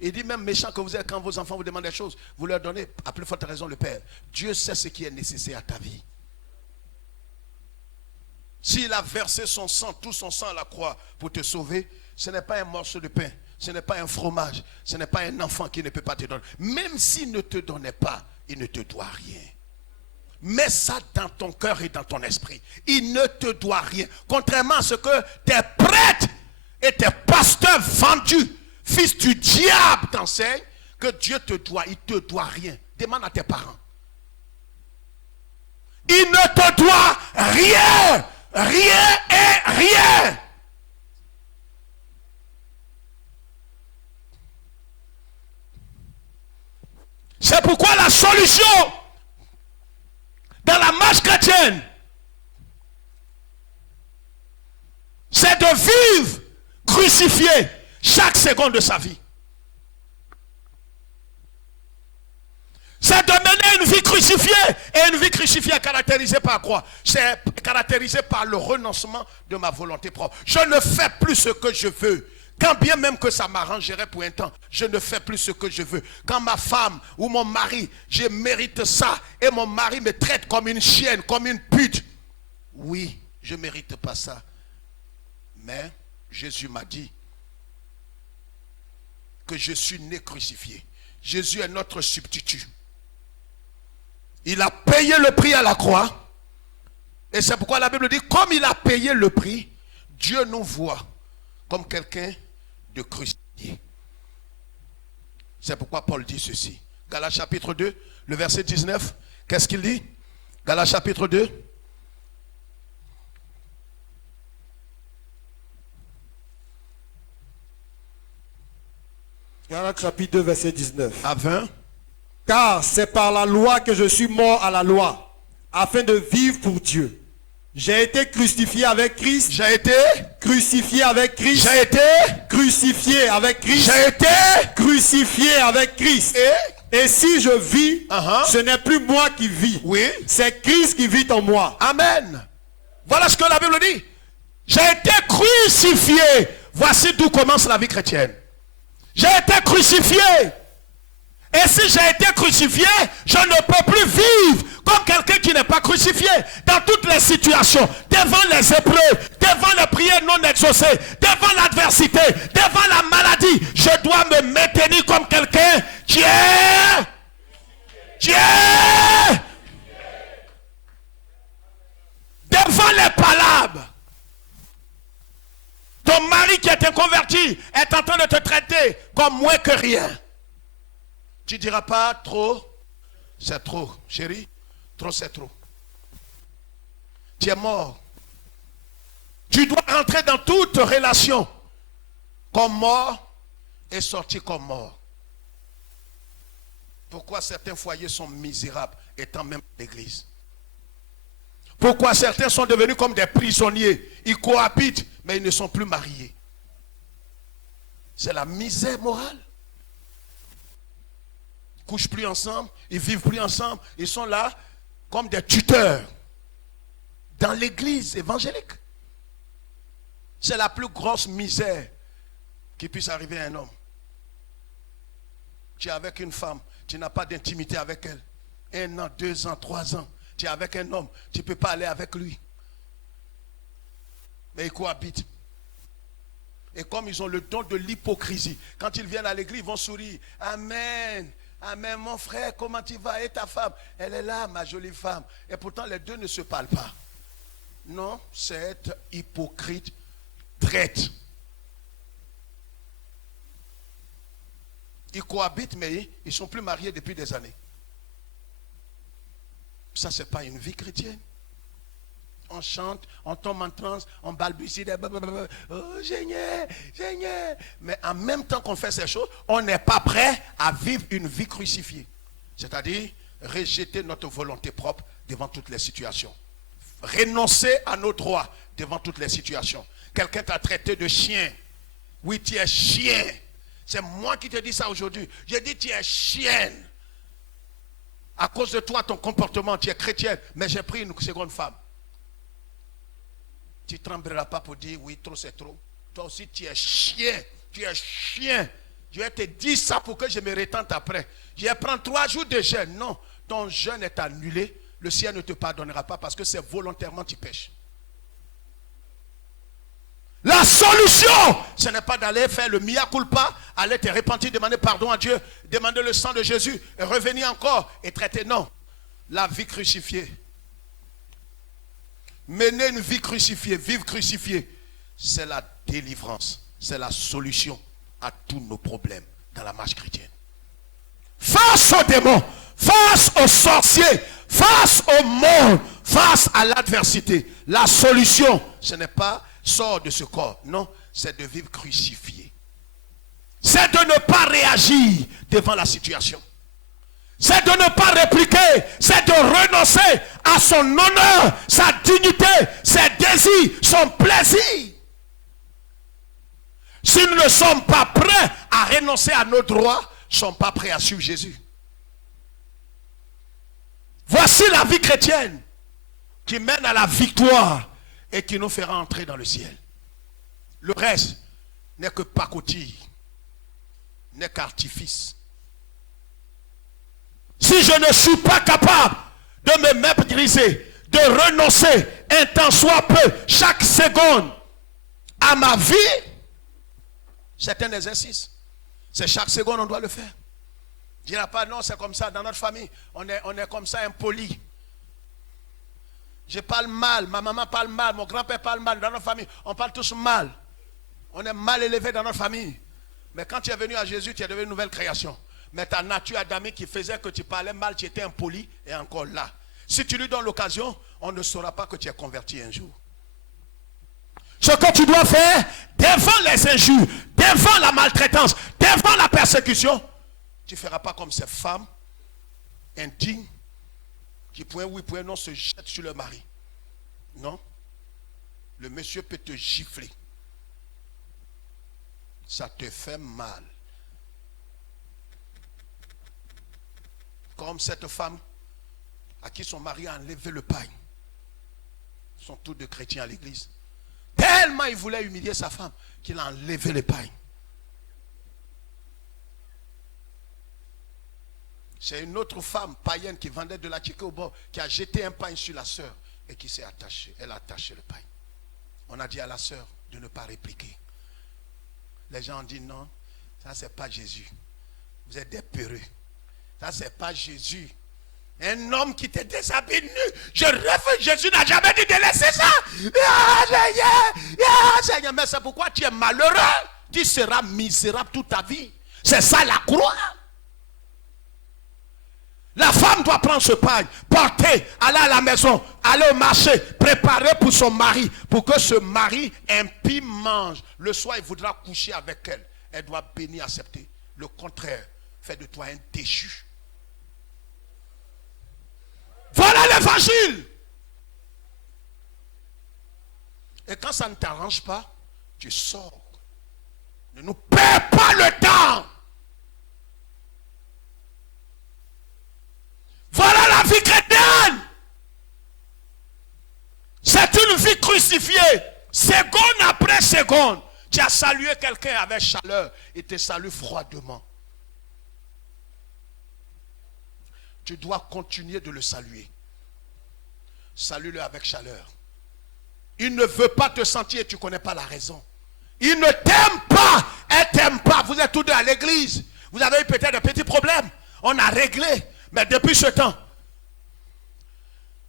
Il dit même méchant que vous êtes quand vos enfants vous demandent des choses, vous leur donnez à plus forte raison le Père. Dieu sait ce qui est nécessaire à ta vie. S'il a versé son sang, tout son sang à la croix pour te sauver, ce n'est pas un morceau de pain, ce n'est pas un fromage, ce n'est pas un enfant qui ne peut pas te donner. Même s'il ne te donnait pas, il ne te doit rien. Mets ça dans ton cœur et dans ton esprit. Il ne te doit rien. Contrairement à ce que tes prêtres et tes pasteurs vendus, fils du diable, t'enseignent, que Dieu te doit. Il ne te doit rien. Demande à tes parents. Il ne te doit rien. Rien et rien. C'est pourquoi la solution dans la marche chrétienne, c'est de vivre crucifié chaque seconde de sa vie. C'est de mener une vie crucifiée. Et une vie crucifiée est caractérisée par quoi? C'est caractérisé par le renoncement de ma volonté propre. Je ne fais plus ce que je veux. Quand bien même que ça m'arrangerait pour un temps, je ne fais plus ce que je veux. Quand ma femme ou mon mari, je mérite ça, et mon mari me traite comme une chienne, comme une pute. Oui, je ne mérite pas ça. Mais Jésus m'a dit que je suis né crucifié. Jésus est notre substitut. Il a payé le prix à la croix. Et c'est pourquoi la Bible dit, comme il a payé le prix, Dieu nous voit comme quelqu'un de crucifié. C'est pourquoi Paul dit ceci. Galates chapitre 2, le verset 19. Qu'est-ce qu'il dit? Galates chapitre 2. Galates chapitre 2, verset 19. À 20. Car c'est par la loi que je suis mort à la loi, afin de vivre pour Dieu. J'ai été crucifié avec Christ. J'ai été crucifié avec Christ. J'ai été crucifié avec Christ. J'ai été crucifié avec Christ. Et si je vis, ce n'est plus moi qui vis. Oui. C'est Christ qui vit en moi. Amen. Voilà ce que la Bible dit. J'ai été crucifié. Voici d'où commence la vie chrétienne. J'ai été crucifié. Et si j'ai été crucifié, je ne peux plus vivre comme quelqu'un qui n'est pas crucifié. Dans toutes les situations, devant les épreuves, devant les prières non exaucées, devant l'adversité, devant la maladie, je dois me maintenir comme quelqu'un qui est devant les palabres. Ton mari qui est inconverti est en train de te traiter comme moins que rien. Tu ne diras pas trop, c'est trop, chérie, trop c'est trop. Tu es mort. Tu dois rentrer dans toute relation comme mort et sortir comme mort. Pourquoi certains foyers sont misérables étant même l'église? Pourquoi certains sont devenus comme des prisonniers? Ils cohabitent, mais ils ne sont plus mariés. C'est la misère morale. Ils ne couchent plus ensemble, ils ne vivent plus ensemble. Ils sont là comme des tuteurs. dans l'église évangélique. C'est la plus grosse misère qui puisse arriver à un homme. Tu es avec une femme, tu n'as pas d'intimité avec elle. 1 an, 2 ans, 3 ans. Tu es avec un homme, tu ne peux pas aller avec lui. Mais ils cohabitent. Et comme ils ont le don de l'hypocrisie, quand ils viennent à l'église, ils vont sourire. Amen. Amen, mon frère, comment tu vas? Et ta femme? Elle est là, ma jolie femme. Et pourtant, les deux ne se parlent pas. Non, c'est être hypocrite, traite. Ils cohabitent, mais ils ne sont plus mariés depuis des années. Ça, ce n'est pas une vie chrétienne. On chante, on tombe en transe, on balbutie, oh Seigneur, Seigneur. Mais en même temps qu'on fait ces choses, on n'est pas prêt à vivre une vie crucifiée. C'est-à-dire, rejeter notre volonté propre devant toutes les situations. Renoncer à nos droits devant toutes les situations. Quelqu'un t'a traité de chien. Oui, tu es chien. C'est moi qui te dis ça aujourd'hui. J'ai dit, tu es chienne. À cause de toi, ton comportement, tu es chrétienne. Mais j'ai pris une seconde femme. Tu ne trembleras pas pour dire, oui, trop c'est trop. Toi aussi, tu es chien. Tu es chien. Je vais te dire ça pour que je me retente après. Je vais prendre 3 jours de jeûne. Non, ton jeûne est annulé. Le ciel ne te pardonnera pas parce que c'est volontairement tu pêches. La solution, ce n'est pas d'aller faire le mea culpa, aller te repentir, demander pardon à Dieu, demander le sang de Jésus, et revenir encore et traiter. Non, la vie crucifiée. Mener une vie crucifiée, vivre crucifié, c'est la délivrance, c'est la solution à tous nos problèmes dans la marche chrétienne. Face aux démons, face aux sorciers, face au monde, face à l'adversité, la solution, ce n'est pas sort de ce corps, non, c'est de vivre crucifié. C'est de ne pas réagir devant la situation. C'est de ne pas répliquer, c'est de renoncer à son honneur, sa dignité, ses désirs, son plaisir. Si nous ne sommes pas prêts à renoncer à nos droits, nous ne sommes pas prêts à suivre Jésus. Voici la vie chrétienne qui mène à la victoire et qui nous fera entrer dans le ciel. Le reste n'est que pacotille, n'est qu'artifice. Si je ne suis pas capable de me mépriser, de renoncer un tant soit peu, chaque seconde à ma vie, c'est un exercice. C'est chaque seconde on doit le faire. Je dirais pas non, c'est comme ça dans notre famille. On est comme ça impoli. Je parle mal, ma maman parle mal, mon grand-père parle mal. Dans notre famille, on parle tous mal. On est mal élevé dans notre famille. Mais quand tu es venu à Jésus, tu es devenu une nouvelle création. Mais ta nature adamique qui faisait que tu parlais mal, tu étais impoli, est encore là. Si tu lui donnes l'occasion, on ne saura pas que tu es converti un jour. Ce que tu dois faire, devant les injures, devant la maltraitance, devant la persécution, tu ne feras pas comme ces femmes indignes qui, point oui, point non, se jettent sur leur mari. Non. Le monsieur peut te gifler. Ça te fait mal. Comme cette femme à qui son mari a enlevé le pain. Ils sont tous deux chrétiens à l'église. Tellement il voulait humilier sa femme qu'il a enlevé le pain. C'est une autre femme païenne qui vendait de la chique au bord, qui a jeté un pain sur la sœur et qui s'est attachée. Elle a attaché le pain. On a dit à la sœur de ne pas répliquer. Les gens ont dit non, ça c'est pas Jésus. Vous êtes des peureux. Ça c'est pas Jésus. Un homme qui te déshabille nu. Je rêve, Jésus n'a jamais dit de laisser ça. Seigneur, mais c'est pourquoi tu es malheureux. Tu seras misérable toute ta vie. C'est ça la croix. La femme doit prendre ce pain, porter, aller à la maison, aller au marché, préparer pour son mari, pour que ce mari impie mange. Le soir, il voudra coucher avec elle. Elle doit bénir, accepter. Le contraire fait de toi un déchu. Voilà l'évangile. Et quand ça ne t'arrange pas, tu sors. Ne nous perds pas le temps. Voilà la vie chrétienne. C'est vie crucifiée, seconde après seconde. Tu as salué quelqu'un avec chaleur et te salue froidement. Tu dois continuer de le saluer. Salue-le avec chaleur. Il ne veut pas te sentir et tu ne connais pas la raison. Il ne t'aime pas. Elle ne t'aime pas. Vous êtes tous deux à l'église. Vous avez eu peut-être un petit problème. On a réglé. Mais depuis ce temps,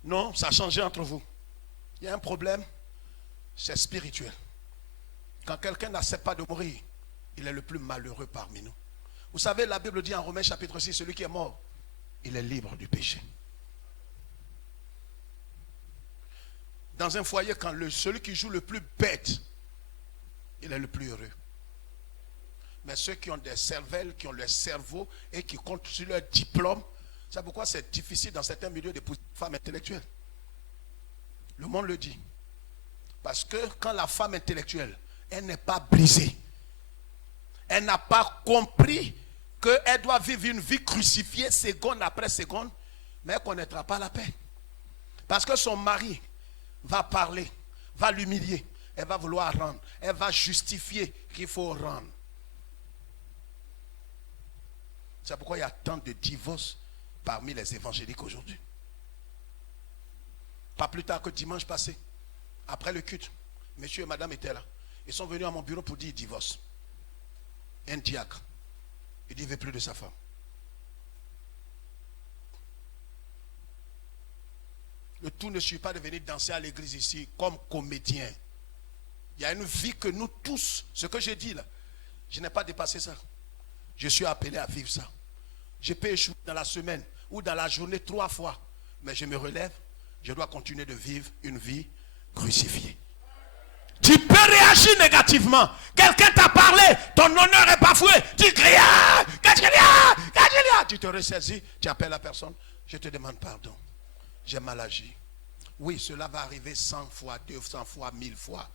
non, ça a changé entre vous. Il y a un problème, c'est spirituel. Quand quelqu'un n'accepte pas de mourir, il est le plus malheureux parmi nous. Vous savez, la Bible dit en Romains chapitre 6, celui qui est mort, il est libre du péché. Dans un foyer, quand celui qui joue le plus bête, il est le plus heureux. Mais ceux qui ont des cervelles, qui ont le cerveau et qui comptent sur leur diplôme, c'est pourquoi c'est difficile dans certains milieux d'épouser une femme intellectuelle. Le monde le dit. Parce que quand la femme intellectuelle, elle n'est pas brisée, elle n'a pas compris qu'elle doit vivre une vie crucifiée seconde après seconde, mais elle ne connaîtra pas la paix. Parce que son mari va parler, va l'humilier, elle va vouloir rendre, elle va justifier qu'il faut rendre. C'est pourquoi il y a tant de divorces parmi les évangéliques aujourd'hui. Pas plus tard que dimanche passé, après le culte, monsieur et madame étaient là. Ils sont venus à mon bureau pour dire divorce. Un diacre. Il dit, il ne veut plus de sa femme. Le tout ne suit pas de venir danser à l'église ici comme comédien. Il y a une vie que nous tous, ce que j'ai dit là, je n'ai pas dépassé ça. Je suis appelé à vivre ça. Je peux échouer dans la semaine ou dans la journée 3 fois. Mais je me relève, je dois continuer de vivre une vie crucifiée. Tu peux réagir négativement. Quelqu'un t'a parlé, ton honneur est bafoué. Tu cries, tu te ressaisis, tu appelles la personne. Je te demande pardon. J'ai mal agi. Oui, cela va arriver 100 fois, 200 fois, 1000 fois.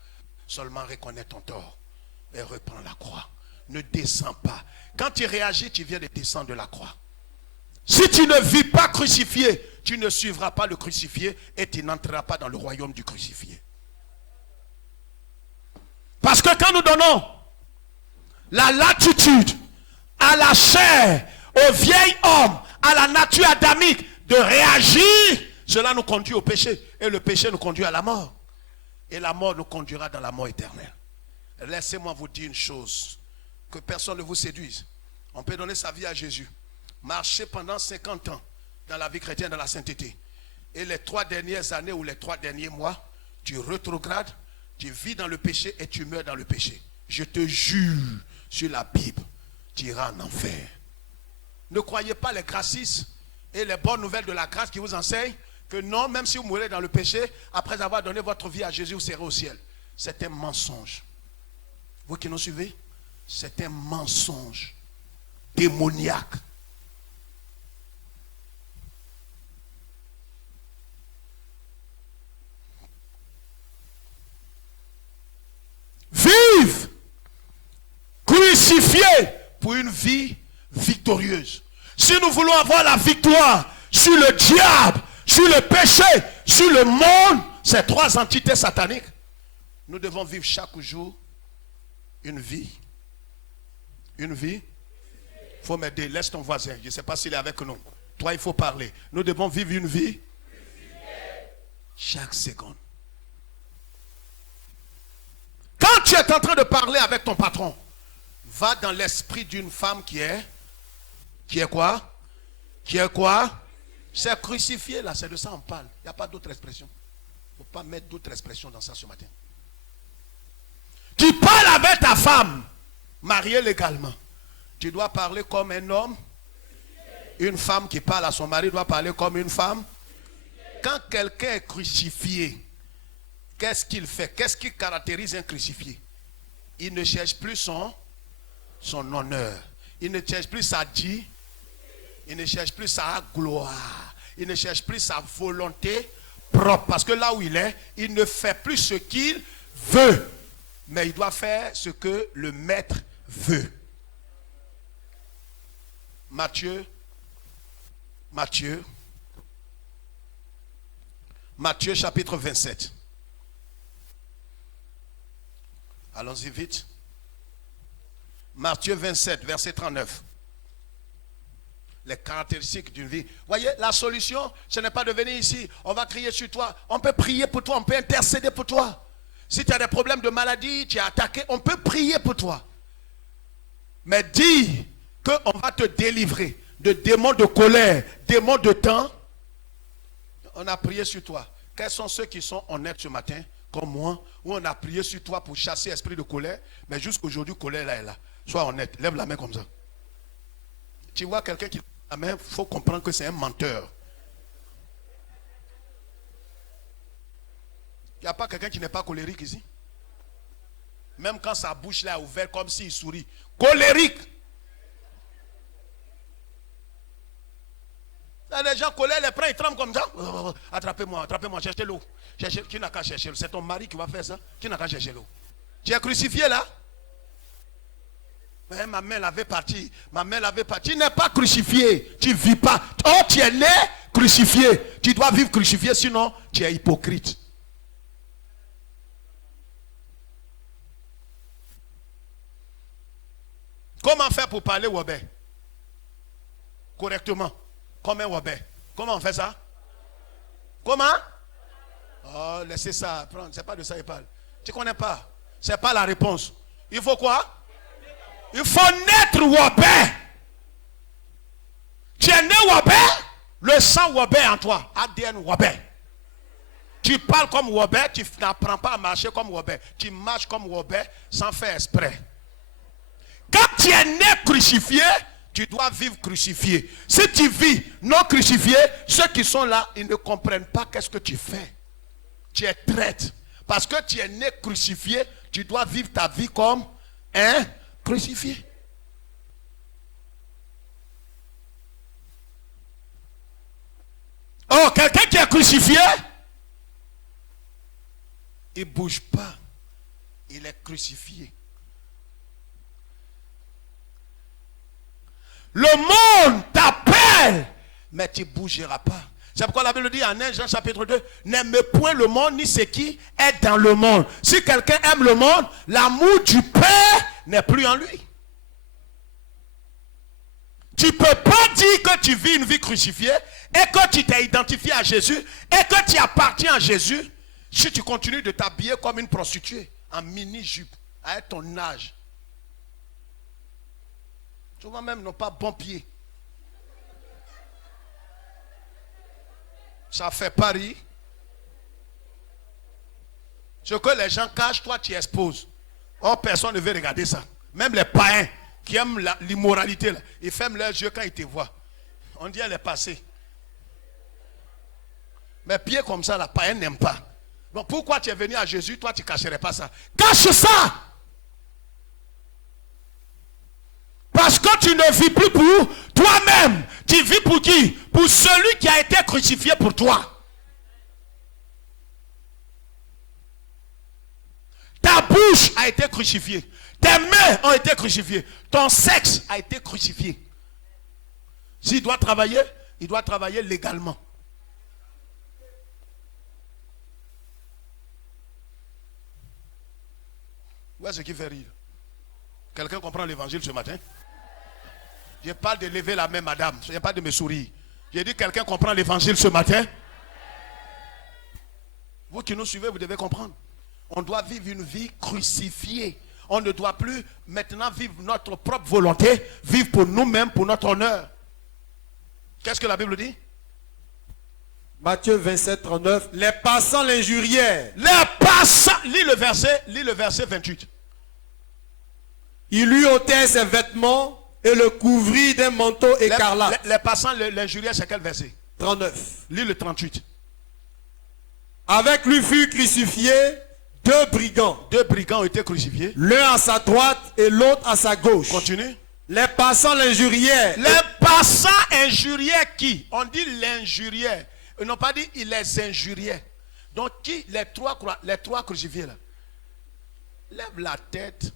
Seulement reconnais ton tort et reprends la croix. Ne descends pas. Quand tu réagis, tu viens de descendre de la croix. Si tu ne vis pas crucifié, tu ne suivras pas le crucifié et tu n'entreras pas dans le royaume du crucifié. Parce que quand nous donnons la latitude à la chair, au vieil homme, à la nature adamique de réagir, cela nous conduit au péché. Et le péché nous conduit à la mort. Et la mort nous conduira dans la mort éternelle. Laissez-moi vous dire une chose. Que personne ne vous séduise. On peut donner sa vie à Jésus. Marcher pendant 50 ans dans la vie chrétienne, dans la sainteté. Et les 3 dernières années ou les 3 derniers mois, tu rétrogrades, tu vis dans le péché et tu meurs dans le péché. Je te jure sur la Bible, tu iras en enfer. Ne croyez pas les gracistes et les bonnes nouvelles de la grâce qui vous enseignent que non, même si vous mourrez dans le péché, après avoir donné votre vie à Jésus, vous serez au ciel. C'est un mensonge. Vous qui nous suivez, c'est un mensonge démoniaque. Vive crucifié pour une vie victorieuse. Si nous voulons avoir la victoire sur le diable, sur le péché, sur le monde, ces 3 entités sataniques, nous devons vivre chaque jour une vie. Une vie. Il faut m'aider. Laisse ton voisin. Je ne sais pas s'il est avec nous. Toi, il faut parler. Nous devons vivre une vie chaque seconde. Quand tu es en train de parler avec ton patron, va dans l'esprit d'une femme qui est quoi? Qui est quoi? C'est crucifié là, c'est de ça on parle. Il n'y a pas d'autre expression. Il ne faut pas mettre d'autres expressions dans ça ce matin. Tu parles avec ta femme, mariée légalement. Tu dois parler comme un homme. Une femme qui parle à son mari doit parler comme une femme. Quand quelqu'un est crucifié, qu'est-ce qu'il fait? Qu'est-ce qui caractérise un crucifié? Il ne cherche plus son honneur. Il ne cherche plus sa dignité. Il ne cherche plus sa gloire. Il ne cherche plus sa volonté propre. Parce que là où il est, il ne fait plus ce qu'il veut. Mais il doit faire ce que le maître veut. Matthieu chapitre 27. Allons-y vite. Matthieu 27, verset 39. Les caractéristiques d'une vie. Voyez, la solution, ce n'est pas de venir ici, on va crier sur toi. On peut prier pour toi, on peut intercéder pour toi. Si tu as des problèmes de maladie, tu es attaqué, on peut prier pour toi. Mais dis qu'on va te délivrer de démons de colère, démons de temps. On a prié sur toi. Quels sont ceux qui sont honnêtes ce matin, comme moi, où on a prié sur toi pour chasser l'esprit de colère, mais jusqu'aujourd'hui, colère là est là. Sois honnête, lève la main comme ça. Tu vois quelqu'un qui lève la main, il faut comprendre que c'est un menteur. Il n'y a pas quelqu'un qui n'est pas colérique ici. Même quand sa bouche là est ouverte comme s'il sourit. Colérique. Il y a des gens colères, les prennent, ils tremblent comme ça. Attrapez-moi, cherchez l'eau. Qui n'a qu'à chercher l'eau? C'est ton mari qui va faire ça. Qui n'a qu'à chercher l'eau? Tu es crucifié là? Mais ma main l'avait partie. Tu n'es pas crucifié. Tu ne vis pas. Oh, tu es né crucifié. Tu dois vivre crucifié, sinon tu es hypocrite. Comment faire pour parler Wobé? Correctement. Comme un Wobé. Comment on fait ça? Comment? Oh, laissez ça. C'est pas de ça qu'il parle. Tu ne connais pas. Ce n'est pas la réponse. Il faut quoi? Il faut naître Wobé. Tu es né Wobé. Le sang Wobé en toi. ADN Wobé. Tu parles comme Wobé. Tu n'apprends pas à marcher comme Wobé. Tu marches comme Wobé sans faire exprès. Quand tu es né crucifié, tu dois vivre crucifié. Si tu vis non crucifié, ceux qui sont là, ils ne comprennent pas qu'est-ce que tu fais. Tu es traître. Parce que tu es né crucifié, tu dois vivre ta vie comme un crucifié. Oh, quelqu'un qui est crucifié, il ne bouge pas. Il est crucifié. Le monde t'appelle, mais tu ne bougeras pas. C'est pourquoi la Bible dit en 1 Jean chapitre 2, n'aimez point le monde ni ce qui est dans le monde. Si quelqu'un aime le monde, l'amour du Père n'est plus en lui. Tu ne peux pas dire que tu vis une vie crucifiée et que tu t'es identifié à Jésus et que tu appartiens à Jésus si tu continues de t'habiller comme une prostituée en mini-jupe à ton âge. Souvent même n'ont pas bon pied. Ça fait pas rire. Ce que les gens cachent, toi tu exposes. Oh, personne ne veut regarder ça. Même les païens qui aiment l'immoralité, ils ferment leurs yeux quand ils te voient. On dit elle est passée. Mais pieds comme ça, la païen n'aime pas. Donc pourquoi tu es venu à Jésus, toi tu ne cacherais pas ça? Cache ça! Parce que tu ne vis plus pour toi-même. Tu vis pour qui? Pour celui qui a été crucifié pour toi. Ta bouche a été crucifiée. Tes mains ont été crucifiées. Ton sexe a été crucifié. S'il doit travailler, il doit travailler légalement. Voilà ce qui fait rire. Quelqu'un comprend l'évangile ce matin? Je parle de lever la main, madame. Je ne pas de me sourire. J'ai dit, quelqu'un comprend l'évangile ce matin? Vous qui nous suivez, vous devez comprendre. On doit vivre une vie crucifiée. On ne doit plus maintenant vivre notre propre volonté, vivre pour nous-mêmes, pour notre honneur. Qu'est-ce que la Bible dit? Matthieu 27, 39. Les passants l'injurièrent. Les passants, lis le verset 28. Il lui ôtait ses vêtements et le couvrit d'un manteau écarlate. Les passants l'injurièrent, c'est quel verset? 39. Lis le 38. Avec lui furent crucifiés deux brigands. Deux brigands ont été crucifiés. L'un à sa droite et l'autre à sa gauche. Continue. Les passants l'injurièrent. Les passants injurièrent qui? On dit l'injurièrent. Ils n'ont pas dit ils les injuriaient. Donc qui? Les trois crucifiés là. Lève la tête.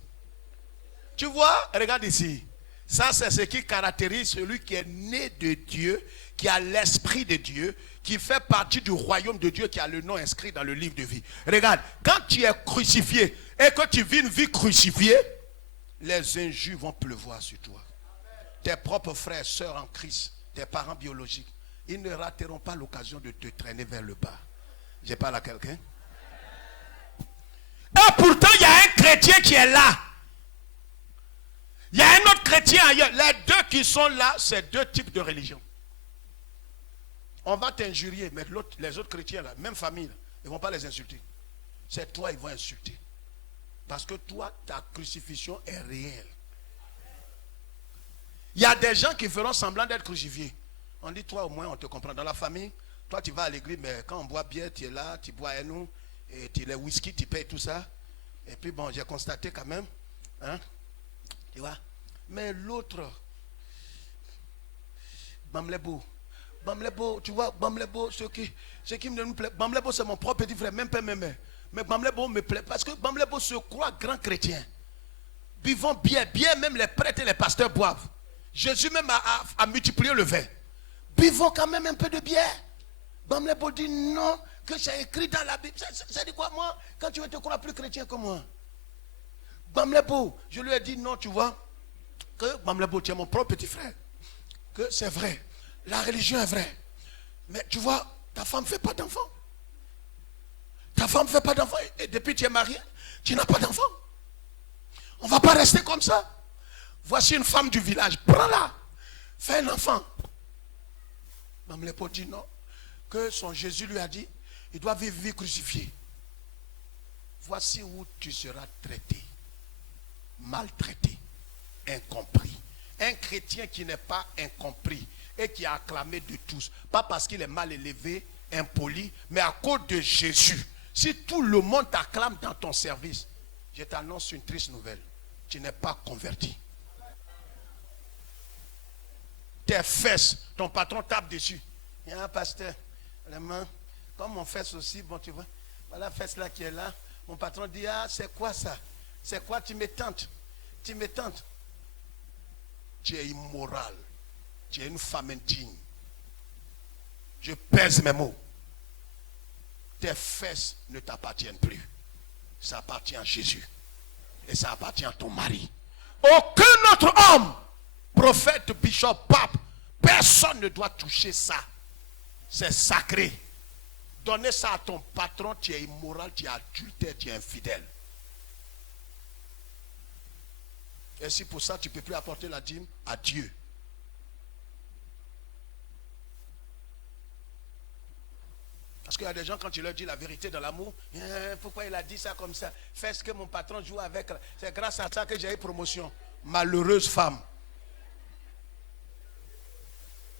Tu vois, regarde ici. Ça, c'est ce qui caractérise celui qui est né de Dieu, qui a l'esprit de Dieu, qui fait partie du royaume de Dieu, qui a le nom inscrit dans le livre de vie. Regarde, quand tu es crucifié, et que tu vis une vie crucifiée, les injures vont pleuvoir sur toi. Tes propres frères, sœurs en Christ, tes parents biologiques, ils ne rateront pas l'occasion de te traîner vers le bas. Je parle à quelqu'un. Et pourtant, il y a un chrétien qui est là. Il y a un autre chrétien ailleurs. Les deux qui sont là, c'est deux types de religions. On va t'injurier, mais les autres chrétiens, là, même famille, là, ils ne vont pas les insulter. C'est toi, ils vont insulter. Parce que toi, ta crucifixion est réelle. Il y a des gens qui feront semblant d'être crucifiés. On dit, toi au moins, on te comprend. Dans la famille, toi tu vas à l'église, mais quand on boit bien, tu es là, tu bois un nous, et tu les whisky, tu payes tout ça. Et puis bon, j'ai constaté quand même, hein, tu vois. Mais l'autre, Bamlebo, tu vois, Bamlebo, ce qui me plaît, Bamlebo c'est mon propre petit frère, même pas même mère. Mais Bamlebo me plaît parce que Bamlebo se croit grand chrétien. Buvons bien, même les prêtres et les pasteurs boivent. Jésus même a multiplié le vin. Buvons quand même un peu de bière. Bamlebo dit non, que j'ai écrit dans la Bible. Ça dit quoi, moi, quand tu veux te croire plus chrétien que moi? Bamlebo, je lui ai dit non, tu vois, que Bamlebo, tu es mon propre petit frère. Que c'est vrai, la religion est vraie. Mais tu vois, ta femme ne fait pas d'enfant. Ta femme ne fait pas d'enfant. Et depuis que tu es marié, tu n'as pas d'enfant. On ne va pas rester comme ça. Voici une femme du village, prends-la, fais un enfant. Bamlebo dit non, que son Jésus lui a dit, il doit vivre vie crucifiée. Voici où tu seras traité, maltraité, incompris. Un chrétien qui n'est pas incompris et qui est acclamé de tous, pas parce qu'il est mal élevé, impoli, mais à cause de Jésus. Si tout le monde t'acclame dans ton service, je t'annonce une triste nouvelle. Tu n'es pas converti. Tes fesses, ton patron tape dessus. Il y a un pasteur, les mains, comme mon fesse aussi, bon tu vois, voilà la fesse là qui est là. Mon patron dit, ah c'est quoi ça? C'est quoi? Tu me tentes. Tu me tentes. Tu es immoral. Tu es une femme indigne. Je pèse mes mots. Tes fesses ne t'appartiennent plus. Ça appartient à Jésus. Et ça appartient à ton mari. Aucun autre homme, prophète, bishop, pape, personne ne doit toucher ça. C'est sacré. Donner ça à ton patron, tu es immoral, tu es adultère, tu es infidèle. Et si pour ça tu ne peux plus apporter la dîme à Dieu. Parce qu'il y a des gens, quand tu leur dis la vérité dans l'amour, pourquoi il a dit ça comme ça? Fais ce que mon patron joue avec. C'est grâce à ça que j'ai eu promotion. Malheureuse femme.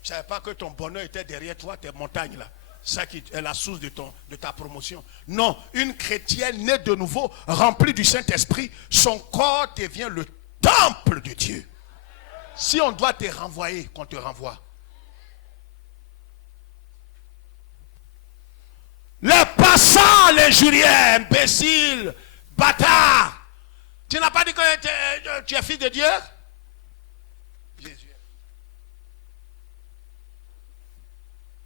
Je ne savais pas que ton bonheur était derrière toi, tes montagnes là. Ça qui est la source de ta promotion. Non, une chrétienne née de nouveau, remplie du Saint-Esprit, son corps devient le temple de Dieu. Si on doit te renvoyer, qu'on te renvoie. Les passants, les injuriens, imbéciles, bâtards. Tu n'as pas dit que tu es fils de Dieu? Jésus.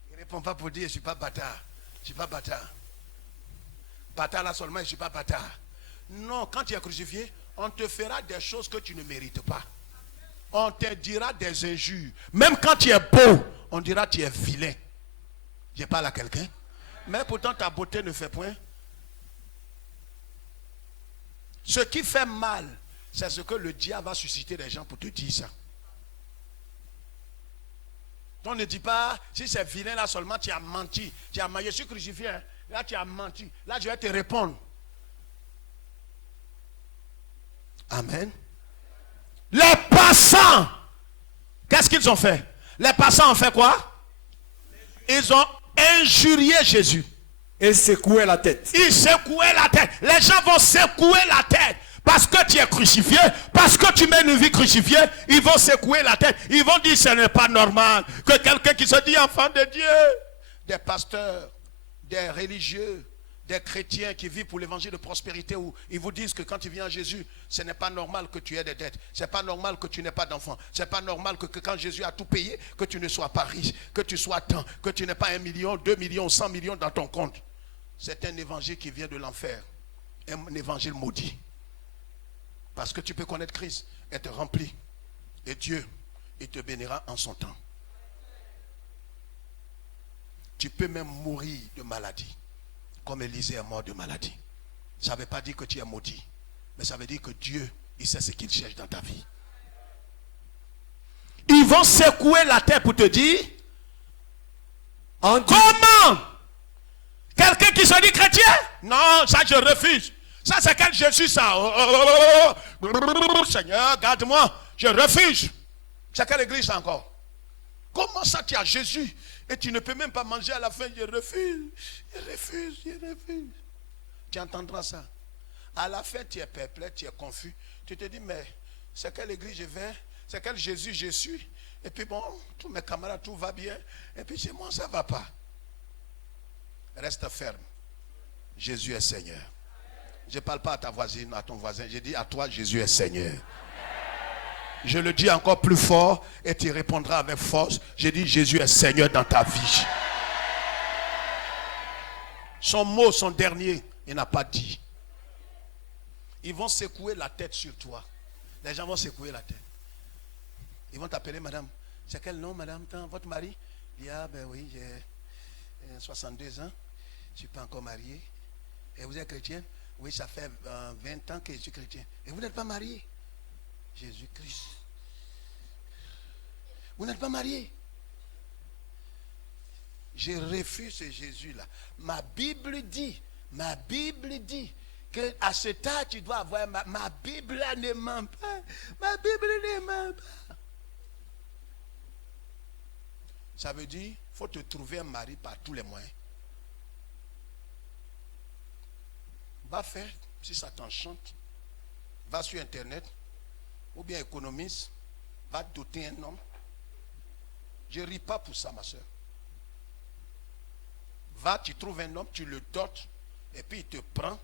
Il ne répond pas pour dire je ne suis pas bâtard. Je ne suis pas bâtard. Bâtard là seulement, je ne suis pas bâtard. Non, quand tu es crucifié, on te fera des choses que tu ne mérites pas. On te dira des injures. Même quand tu es beau, on dira que tu es vilain. Je parle à quelqu'un. Mais pourtant ta beauté ne fait point. Ce qui fait mal, c'est ce que le diable va susciter des gens pour te dire ça. On ne dit pas, si c'est vilain là seulement, tu as menti. Tu as menti, je suis crucifié. Hein. Là tu as menti. Là je vais te répondre. Amen. Les passants, qu'est-ce qu'ils ont fait? Les passants ont fait quoi? Ils ont injurié Jésus. Et secouaient la tête. Ils secouaient la tête. Les gens vont secouer la tête. Parce que tu es crucifié, parce que tu mènes une vie crucifiée, ils vont secouer la tête. Ils vont dire ce n'est pas normal que quelqu'un qui se dit enfant de Dieu, des pasteurs, des religieux, des chrétiens qui vivent pour l'évangile de prospérité où ils vous disent que quand tu viens à Jésus, ce n'est pas normal que tu aies des dettes. Ce n'est pas normal que tu n'aies pas d'enfants. Ce n'est pas normal que quand Jésus a tout payé, que tu ne sois pas riche, que tu sois tant, que tu n'aies pas 1 million, 2 millions, 100 millions dans ton compte. C'est un évangile qui vient de l'enfer. un évangile maudit. Parce que tu peux connaître Christ, être rempli. Et Dieu, il te bénira en son temps. Tu peux même mourir de maladie. Comme Élisée est mort de maladie. Ça ne veut pas dire que tu es maudit. Mais ça veut dire que Dieu, il sait ce qu'il cherche dans ta vie. Ils vont secouer la terre pour te dire, comment quelqu'un qui se dit chrétien? Non, ça je refuse. Ça c'est quel Jésus ça? Seigneur, garde-moi. Je refuse. C'est quelle église encore? Comment ça tu as Jésus et tu ne peux même pas manger à la fin? Je refuse. Je refuse. Je refuse. Tu entendras ça. À la fin tu es perplexe, tu es confus. Tu te dis mais c'est quelle église je vais? C'est quel Jésus je suis? Et puis bon, tous mes camarades, tout va bien. Et puis chez moi, ça ne va pas. Reste ferme. Jésus est Seigneur. Je ne parle pas à ta voisine, à ton voisin. Je dis à toi, Jésus est Seigneur. Je le dis encore plus fort et tu répondras avec force. Je dis, Jésus est Seigneur dans ta vie. Son mot, son dernier, il n'a pas dit. Ils vont secouer la tête sur toi. Les gens vont secouer la tête. Ils vont t'appeler madame. C'est quel nom madame? Votre mari? Il dit ah ben oui, j'ai 62 ans. Je ne suis pas encore marié. Et vous êtes chrétienne? Oui, ça fait 20 ans que je suis chrétien. Et vous n'êtes pas marié? Jésus-Christ. Vous n'êtes pas marié? Je refuse ce Jésus-là. Ma Bible dit que à ce temps tu dois avoir ma Bible là ne ment pas. Ma Bible ne ment pas. Ça veut dire qu'il faut te trouver un mari par tous les moyens. Va faire, si ça t'enchante, va sur Internet, ou bien économise, va doter un homme. Je ne ris pas pour ça, ma soeur. Va, tu trouves un homme, tu le dotes, et puis il te prend,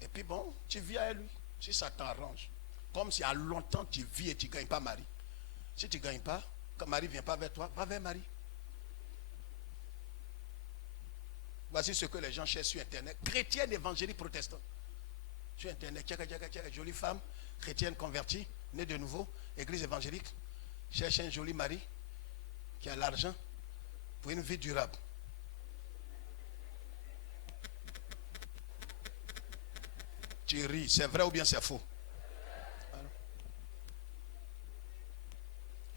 et puis bon, tu vis avec lui, si ça t'arrange. Comme si à longtemps tu vis et tu ne gagnes pas mari. Si tu ne gagnes pas, quand mari ne vient pas vers toi, va vers mari. Voici ce que les gens cherchent sur Internet. Chrétienne évangélique protestante. Sur Internet, jolie femme, chrétienne convertie, née de nouveau, église évangélique, cherche un joli mari qui a l'argent pour une vie durable. Tu ris, c'est vrai ou bien c'est faux? Alors,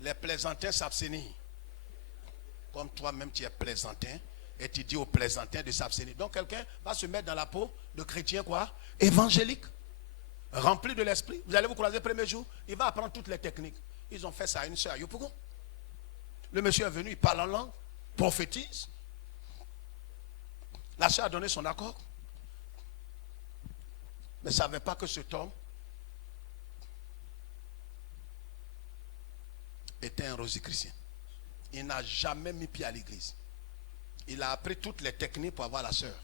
les plaisantins s'abstenir. Comme toi-même tu es plaisantin. Et tu dis aux plaisantins de s'abstenir. Donc quelqu'un va se mettre dans la peau de chrétien quoi? Évangélique. Rempli de l'esprit. Vous allez vous croiser le premier jour. Il va apprendre toutes les techniques. Ils ont fait ça à une soeur à Yopougon. Le monsieur est venu, il parle en langue. Prophétise. La soeur a donné son accord. Mais ne savait pas que cet homme était un rosicrucien. Il n'a jamais mis pied à l'église. Il a appris toutes les techniques pour avoir la sœur.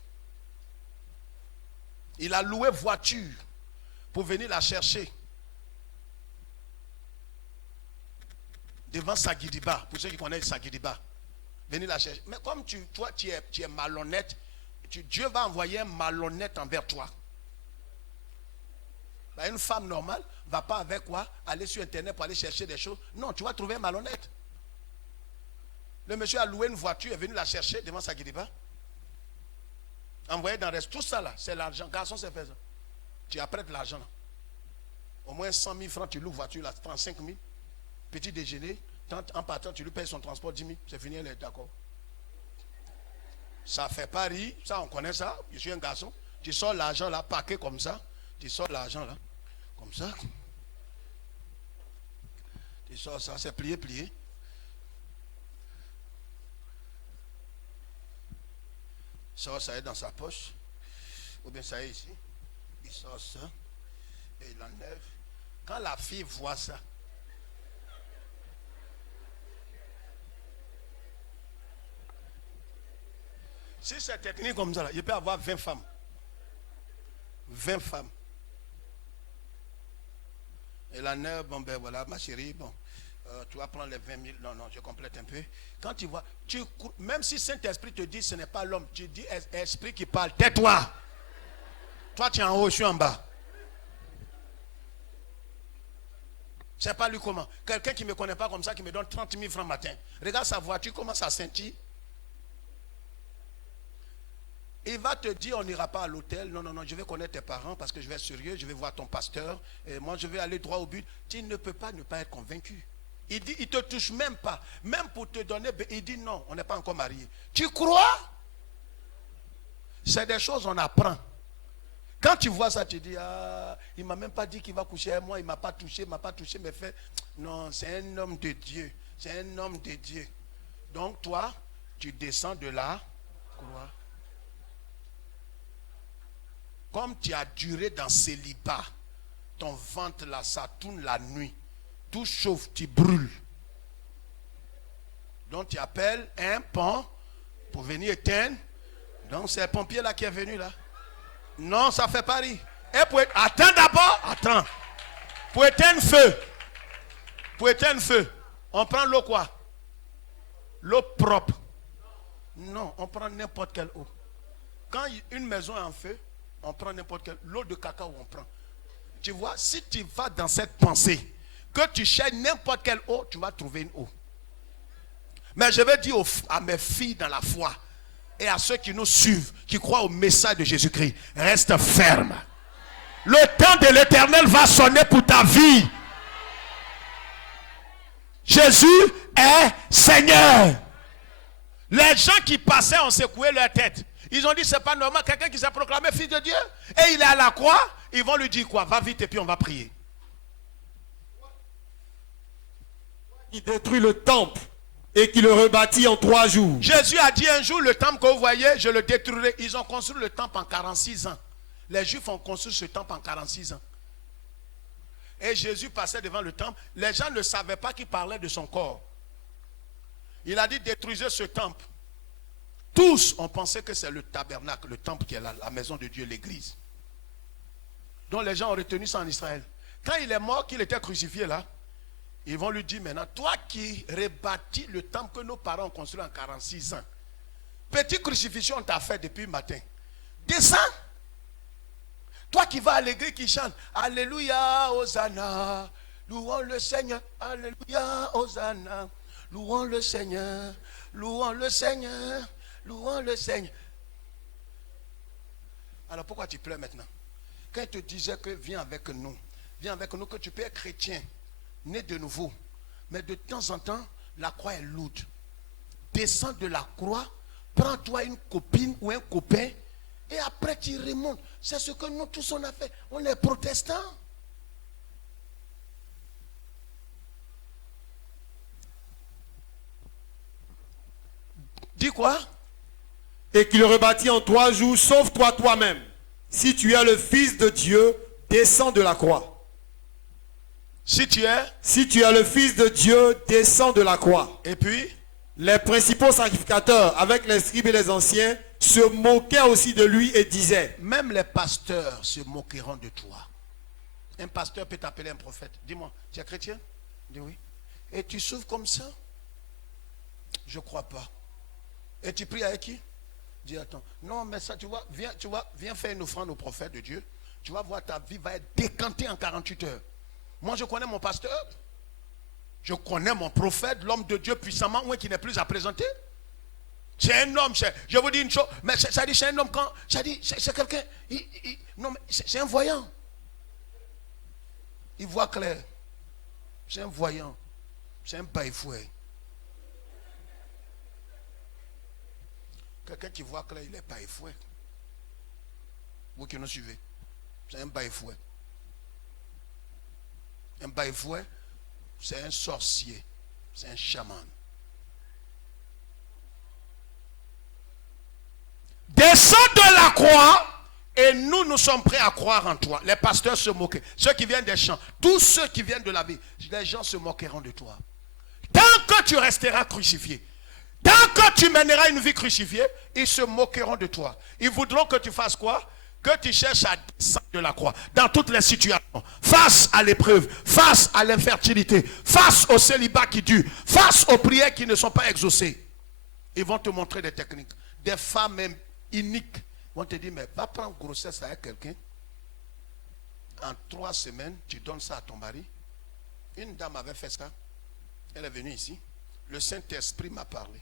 Il a loué voiture pour venir la chercher. Devant Sagidiba, pour ceux qui connaissent Sagidiba. Venir la chercher. Mais comme toi tu es malhonnête, Dieu va envoyer un malhonnête envers toi. Une femme normale ne va pas avec quoi? Aller sur Internet pour aller chercher des choses. Non, tu vas trouver un malhonnête. Le monsieur a loué une voiture, est venu la chercher devant sa guidiba. Envoyé dans le reste. Tout ça là, c'est l'argent. Garçon, c'est fait ça. Tu apprêtes l'argent là. Au moins 100 000 francs, tu loues voiture là, 35 000. Petit déjeuner, en partant, tu lui payes son transport 10 000. C'est fini, elle est d'accord. Ça fait pas rire, ça on connaît ça. Je suis un garçon. Tu sors l'argent là, paquet comme ça. Tu sors l'argent là, comme ça. Tu sors ça, c'est plié. Ça est dans sa poche, ou bien ça est ici. Il sort ça et il enlève. Quand la fille voit ça, si c'est technique comme ça, il peut avoir 20 femmes. 20 femmes. Et la neuve, bon ben voilà, ma chérie, bon. Tu vas prendre les 20 000. Non, je complète un peu. Quand tu vois, même si Saint-Esprit te dit ce n'est pas l'homme, tu dis esprit qui parle, tais-toi. Toi, tu es en haut, je suis en bas. Je ne sais pas lui comment. Quelqu'un qui ne me connaît pas comme ça, qui me donne 30 000 francs matin. Regarde sa voiture, comment ça scintille. Il va te dire, on n'ira pas à l'hôtel. Non, non, non, je vais connaître tes parents parce que je vais être sérieux, je vais voir ton pasteur. Et moi, je vais aller droit au but. Tu ne peux pas ne pas être convaincu. Il dit, il ne te touche même pas. Même pour te donner, il dit non, on n'est pas encore mariés. Tu crois? C'est des choses qu'on apprend. Quand tu vois ça, tu dis, ah, il ne m'a même pas dit qu'il va coucher avec moi, il ne m'a pas touché, mes faits. Non, c'est un homme de Dieu. C'est un homme de Dieu. Donc toi, tu descends de la croix. Comme tu as duré dans célibat, ton ventre là, ça tourne la nuit. Tout chauffe, tu brûles. Donc tu appelles un pont pour venir éteindre. Donc c'est le pompier là qui est venu là. Non, ça ne fait pas rire. Et pour attends d'abord, attends. Pour éteindre feu, on prend l'eau quoi? L'eau propre. Non, on prend n'importe quelle eau. Quand une maison est en feu, on prend n'importe quelle l'eau de cacao, on prend. Tu vois, si tu vas dans cette pensée, que tu cherches n'importe quelle eau, tu vas trouver une eau. Mais je vais dire à mes filles dans la foi et à ceux qui nous suivent, qui croient au message de Jésus-Christ, reste ferme. Le temps de l'Éternel va sonner pour ta vie. Jésus est Seigneur. Les gens qui passaient ont secoué leur tête. Ils ont dit, c'est pas normal, quelqu'un qui s'est proclamé fils de Dieu, et il est à la croix, ils vont lui dire quoi? Va vite et puis on va prier. Il détruit le temple et qui le rebâtit en 3 jours. Jésus a dit un jour, le temple que vous voyez, je le détruirai. Ils ont construit le temple en 46 ans. Les Juifs ont construit ce temple en 46 ans. Et Jésus passait devant le temple. Les gens ne savaient pas qu'il parlait de son corps. Il a dit, détruisez ce temple. Tous ont pensé que c'est le tabernacle, le temple qui est la maison de Dieu, l'église. Donc les gens ont retenu ça en Israël. Quand il est mort, qu'il était crucifié là, ils vont lui dire maintenant, toi qui rebâtis le temple que nos parents ont construit en 46 ans, petite crucifixion on t'a fait depuis le matin. Descends. Toi qui vas à l'église qui chante, Alléluia, Hosanna, louons le Seigneur, Alléluia, Hosanna, louons le Seigneur, louons le Seigneur. Louons le Seigneur. Alors pourquoi tu pleures maintenant? Quand il te disait que viens avec nous, que tu peux être chrétien, né de nouveau. Mais de temps en temps, la croix est lourde. Descends de la croix, prends-toi une copine ou un copain, et après tu remontes. C'est ce que nous tous on a fait. On est protestants. Dis quoi? Et qu'il le rebâtit en 3 jours, sauve-toi toi-même. Si tu es le Fils de Dieu, descends de la croix. Si tu es le Fils de Dieu, descends de la croix. Et puis, les principaux sacrificateurs, avec les scribes et les anciens, se moquaient aussi de lui et disaient, même les pasteurs se moqueront de toi. Un pasteur peut t'appeler un prophète. Dis-moi, tu es chrétien? Dis oui. Et tu souffres comme ça? Je ne crois pas. Et tu pries avec qui? Dis attends. Non, mais ça, tu vois, viens faire une offrande au prophète de Dieu. Tu vas voir, ta vie va être décantée en 48 heures. Moi, je connais mon pasteur. Je connais mon prophète, l'homme de Dieu puissamment, qui n'est plus à présenter. C'est un homme, je vous dis une chose, mais ça dit, c'est un homme quand, ça dit, c'est quelqu'un, non, mais c'est un voyant. Il voit clair. C'est un voyant. C'est un baille-fouet. Quelqu'un qui voit clair, il est baille-fouet. Vous qui nous suivez. C'est un baille-fouet. Un baille-fouet, c'est un sorcier. C'est un chaman. Descends de la croix et nous sommes prêts à croire en toi. Les pasteurs se moquent. Ceux qui viennent des champs, tous ceux qui viennent de la vie, les gens se moqueront de toi. Tant que tu resteras crucifié, tant que tu mèneras une vie crucifiée, ils se moqueront de toi. Ils voudront que tu fasses quoi? Que tu cherches à descendre de la croix dans toutes les situations, face à l'épreuve, face à l'infertilité, face au célibat qui dure, face aux prières qui ne sont pas exaucées. Ils vont te montrer des techniques. Des femmes iniques vont te dire, mais va prendre grossesse avec quelqu'un. en 3 semaines, tu donnes ça à ton mari. Une dame avait fait ça. Elle est venue ici. Le Saint-Esprit m'a parlé.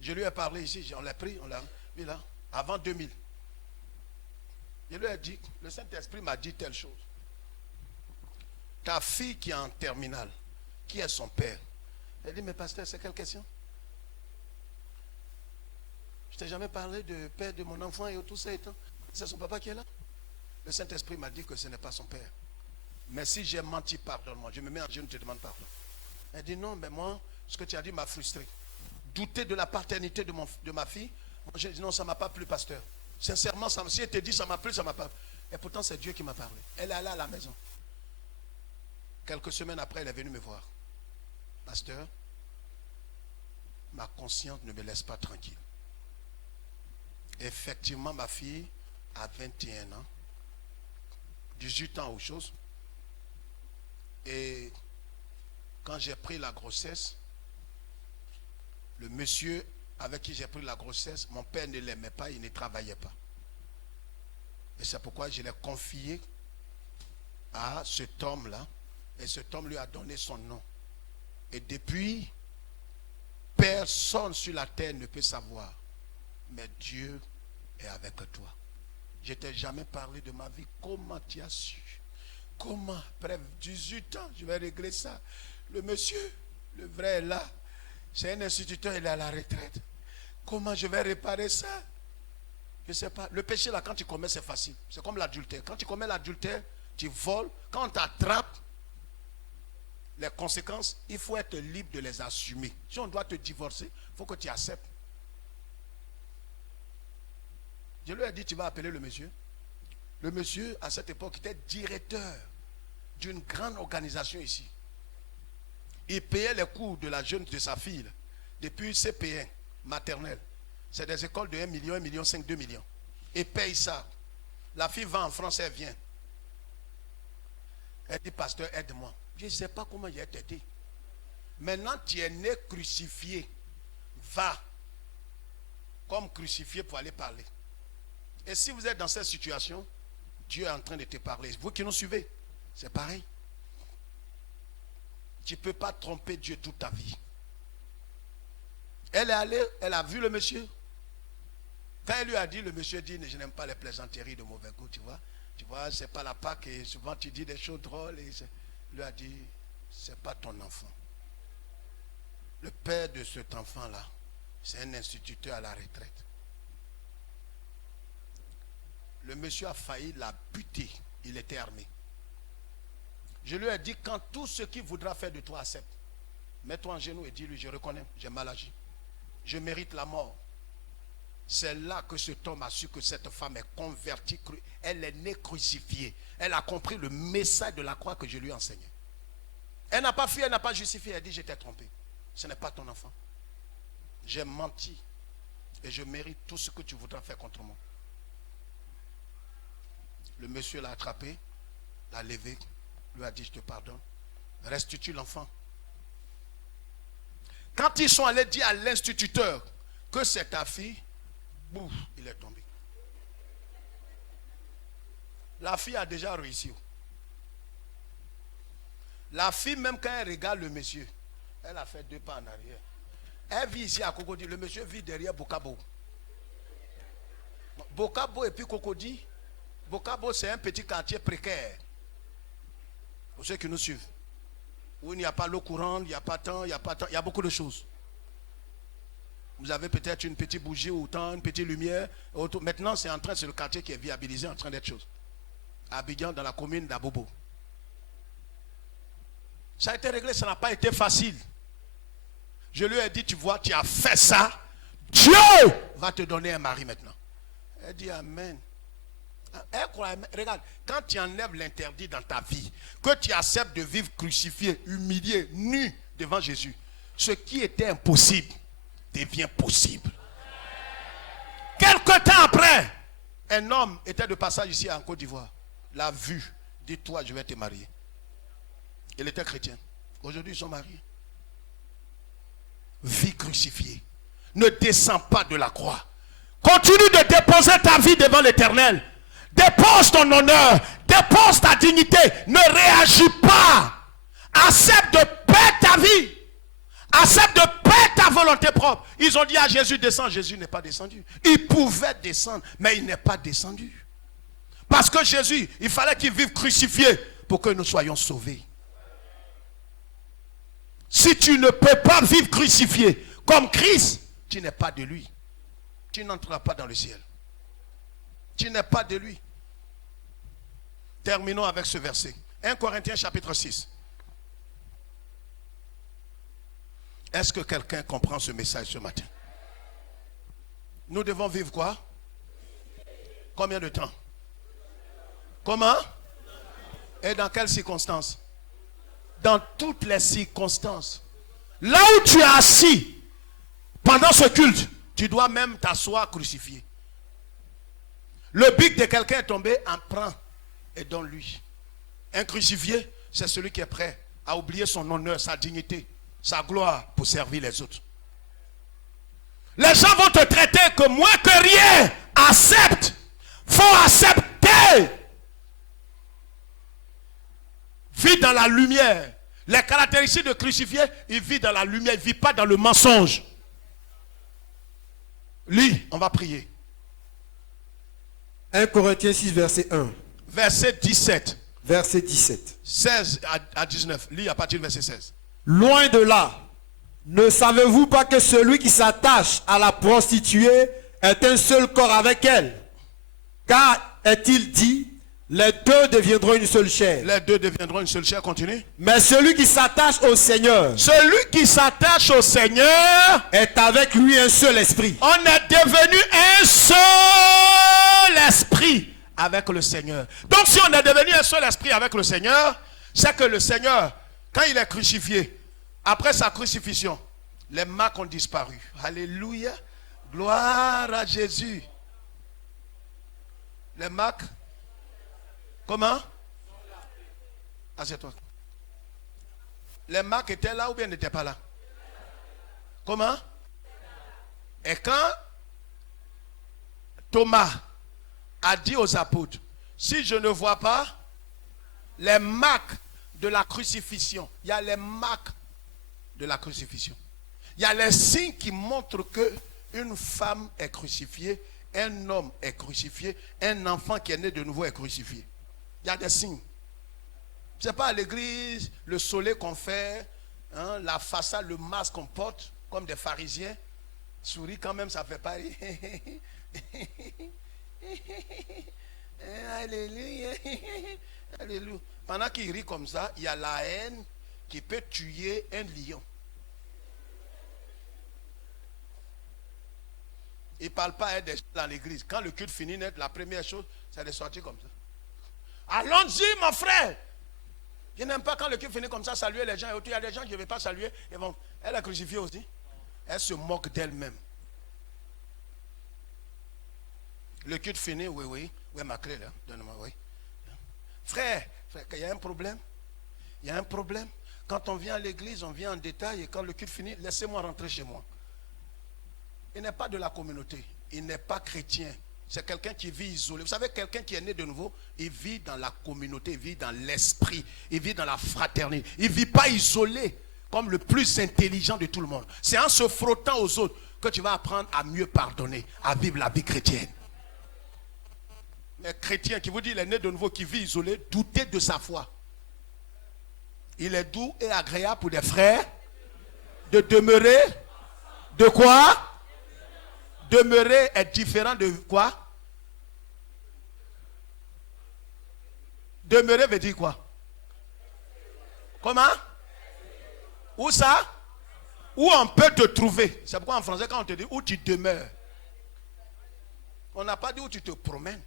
Je lui ai parlé ici. On l'a pris, on l'a mis là. Avant 2000. Je lui ai dit, le Saint-Esprit m'a dit telle chose. Ta fille qui est en terminale, qui est son père? Elle dit, mais pasteur, c'est quelle question? Je t'ai jamais parlé de père de mon enfant et tout ça et tout. C'est son papa qui est là. Le Saint-Esprit m'a dit que ce n'est pas son père. Mais si j'ai menti, pardonne-moi. Je me mets en genoux, je te demande pardon. Elle dit, non, mais moi, ce que tu as dit m'a frustré. Douter de la paternité de ma fille. Moi, j'ai dit, non, ça ne m'a pas plu, pasteur. Sincèrement, si elle te dit, ça m'a plu, ça ne m'a pas plu. Et pourtant, c'est Dieu qui m'a parlé. Elle est allée à la maison. Quelques semaines après, elle est venue me voir. Pasteur, ma conscience ne me laisse pas tranquille. Effectivement, ma fille a 21 ans, 18 ans ou chose. Et quand j'ai pris la grossesse, le monsieur avec qui j'ai pris la grossesse, mon père ne l'aimait pas, il ne travaillait pas. Et c'est pourquoi je l'ai confié à cet homme-là. Et cet homme lui a donné son nom. Et depuis, personne sur la terre ne peut savoir. Mais Dieu est avec toi. Je ne t'ai jamais parlé de ma vie. Comment tu as su? Comment? Après 18 ans, je vais régler ça. Le monsieur, le vrai est là. C'est un instituteur, il est à la retraite. Comment je vais réparer ça? Je ne sais pas. Le péché là, quand tu commets, c'est facile. C'est comme l'adultère. Quand tu commets l'adultère, tu voles. Quand on t'attrape, les conséquences, il faut être libre de les assumer. Si on doit te divorcer, il faut que tu acceptes. Je lui ai dit, tu vas appeler le monsieur. Le monsieur, à cette époque, était directeur d'une grande organisation ici. Il payait les cours de la jeune de sa fille depuis CP1, maternelle. C'est des écoles de 1 million, 1,5 million, 2 millions. Il paye ça. La fille va en France, elle vient. Elle dit, pasteur, aide-moi. Je ne sais pas comment il a t'aider. Maintenant, tu es né crucifié. Va comme crucifié pour aller parler. Et si vous êtes dans cette situation, Dieu est en train de te parler. Vous qui nous suivez, c'est pareil. Tu ne peux pas tromper Dieu toute ta vie. Elle est allée, elle a vu le monsieur. Quand elle lui a dit, le monsieur dit, je n'aime pas les plaisanteries de mauvais goût, tu vois. Tu vois, c'est pas la Pâque et souvent tu dis des choses drôles. Et il lui a dit, c'est pas ton enfant. Le père de cet enfant-là, c'est un instituteur à la retraite. Le monsieur a failli la buter. Il était armé. Je lui ai dit, quand tout ce qu'il voudra faire de toi accepte, mets-toi en genoux et dis-lui, je reconnais, j'ai mal agi. Je mérite la mort. C'est là que cet homme a su que cette femme est convertie. Elle est née crucifiée. Elle a compris le message de la croix que je lui ai enseigné. Elle n'a pas fui, elle n'a pas justifié. Elle dit, je t'ai trompé. Ce n'est pas ton enfant. J'ai menti. Et je mérite tout ce que tu voudras faire contre moi. Le monsieur l'a attrapé, l'a levé, lui a dit, je te pardonne. Restitue l'enfant. Quand ils sont allés dire à l'instituteur que c'est ta fille, bouf, il est tombé. La fille a déjà réussi. La fille, même quand elle regarde le monsieur, elle a fait 2 pas en arrière. Elle vit ici à Cocody. Le monsieur vit derrière Bokabo. Bokabo et puis Cocody. Bokabo, c'est un petit quartier précaire. Pour ceux qui nous suivent. Où il n'y a pas l'eau courante, il n'y a pas tant, il n'y a pas tant, il y a beaucoup de choses. Vous avez peut-être une petite bougie ou tant, une petite lumière. Maintenant, c'est le quartier qui est viabilisé, en train d'être chose. À Abidjan, dans la commune d'Abobo. Ça a été réglé, ça n'a pas été facile. Je lui ai dit, tu vois, tu as fait ça. Dieu va te donner un mari maintenant. Elle dit Amen. Elle croit, regarde, quand tu enlèves l'interdit dans ta vie, que tu acceptes de vivre crucifié, humilié, nu devant Jésus, ce qui était impossible devient possible. Quelque temps après, un homme était de passage ici en Côte d'Ivoire. L'a vu, dit toi, je vais te marier. Il était chrétien. Aujourd'hui, ils sont mariés. Vie crucifiée. Ne descends pas de la croix. Continue de déposer ta vie devant l'Éternel. Dépose ton honneur, dépose ta dignité, ne réagis pas. Accepte de paix ta vie. Accepte de paix ta volonté propre. Ils ont dit à Jésus, descends. Jésus n'est pas descendu. Il pouvait descendre, mais il n'est pas descendu. Parce que Jésus, il fallait qu'il vive crucifié pour que nous soyons sauvés. Si tu ne peux pas vivre crucifié comme Christ, tu n'es pas de lui. Tu n'entreras pas dans le ciel. Tu n'es pas de lui. Terminons avec ce verset. 1 Corinthiens chapitre 6. Est-ce que quelqu'un comprend ce message ce matin? Nous devons vivre quoi? Combien de temps? Comment? Et dans quelles circonstances? Dans toutes les circonstances. Là où tu es assis pendant ce culte, tu dois même t'asseoir crucifié. Le bic de quelqu'un est tombé, en prends et donne-lui. Un crucifié, c'est celui qui est prêt à oublier son honneur, sa dignité, sa gloire pour servir les autres. Les gens vont te traiter que moins que rien. Accepte. Faut accepter. Vis dans la lumière. Les caractéristiques de crucifié, il vit dans la lumière, il ne vit pas dans le mensonge. Lis, on va prier. 1 Corinthiens 6, verset 1. Verset 17. Verset 17. 16 à 19. Lis à partir du verset 16. Loin de là, ne savez-vous pas que celui qui s'attache à la prostituée est un seul corps avec elle? Car est-il dit, les deux deviendront une seule chair. Les deux deviendront une seule chair, continue. Mais celui qui s'attache au Seigneur, celui qui s'attache au Seigneur est avec lui un seul esprit. On est devenu un seul esprit avec le Seigneur. Donc si on est devenu un seul esprit avec le Seigneur, c'est que le Seigneur, quand il est crucifié, après sa crucifixion, les marques ont disparu. Alléluia. Gloire à Jésus. Les marques. Comment? Assieds-toi. Les marques étaient là ou bien n'étaient pas là? Comment? Et quand Thomas a dit aux apôtres, si je ne vois pas les marques de la crucifixion, il y a les marques de la crucifixion. Il y a les signes qui montrent que une femme est crucifiée, un homme est crucifié, un enfant qui est né de nouveau est crucifié. Il y a des signes. Ce n'est pas à l'église, le soleil qu'on fait, hein, la façade, le masque qu'on porte, comme des pharisiens. Souris quand même, ça ne fait pas rire. Alléluia. Alléluia. Pendant qu'il rit comme ça, il y a la haine qui peut tuer un lion. Il ne parle pas à des gens dans l'église. Quand le culte finit net, la première chose, c'est de sortir comme ça. Allons-y, mon frère. Je n'aime pas quand le culte finit comme ça, saluer les gens. Il y a des gens qui ne veulent pas saluer. Et bon, elle est crucifiée aussi. Elle se moque d'elle-même. Le culte finit, oui, oui. Oui, ma clé là, donne-moi, oui. Frère, il y a un problème. Il y a un problème. Quand on vient à l'église, on vient en détail. Et quand le culte finit, laissez-moi rentrer chez moi. Il n'est pas de la communauté. Il n'est pas chrétien. C'est quelqu'un qui vit isolé. Vous savez, quelqu'un qui est né de nouveau, il vit dans la communauté, il vit dans l'esprit, il vit dans la fraternité. Il ne vit pas isolé comme le plus intelligent de tout le monde. C'est en se frottant aux autres que tu vas apprendre à mieux pardonner, à vivre la vie chrétienne. Les chrétiens qui vous dit, il est né de nouveau, qui vit isolé, doutez de sa foi. Il est doux et agréable pour des frères de demeurer. De quoi? Demeurer est différent de quoi? Demeurer veut dire quoi? Comment? Où ça? Où on peut te trouver. C'est pourquoi en français, quand on te dit où tu demeures, on n'a pas dit où tu te promènes.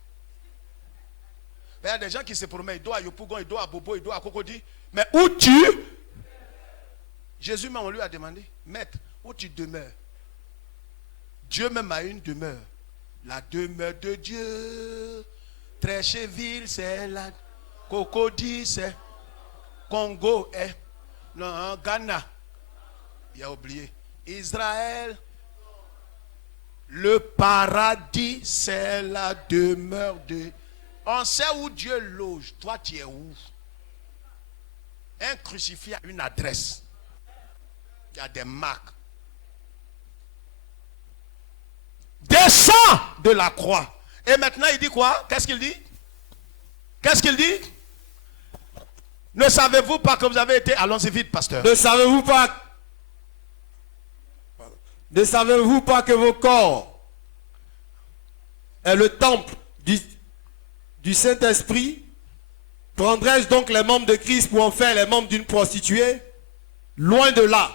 Il y a des gens qui se promènent. Il doit à Yopougon, il doit à Bobo, il doit à Cocody. Mais où tu? Jésus même, on lui a demandé, maître, où tu demeures? Dieu même a une demeure. La demeure de Dieu. Trécheville, c'est la. Cocody, c'est. Congo, est. Non, Ghana. Il a oublié. Israël. Le paradis, c'est la demeure de. On sait où Dieu loge. Toi, tu es où? Un crucifié a une adresse. Il y a des marques. Descends de la croix. Et maintenant, il dit quoi? Qu'est-ce qu'il dit? Qu'est-ce qu'il dit? Ne savez-vous pas que vous avez été... Allons-y vite, pasteur. Ne savez-vous pas que vos corps est le temple du Saint-Esprit? Prendrais-je donc les membres de Christ pour en faire les membres d'une prostituée? Loin de là.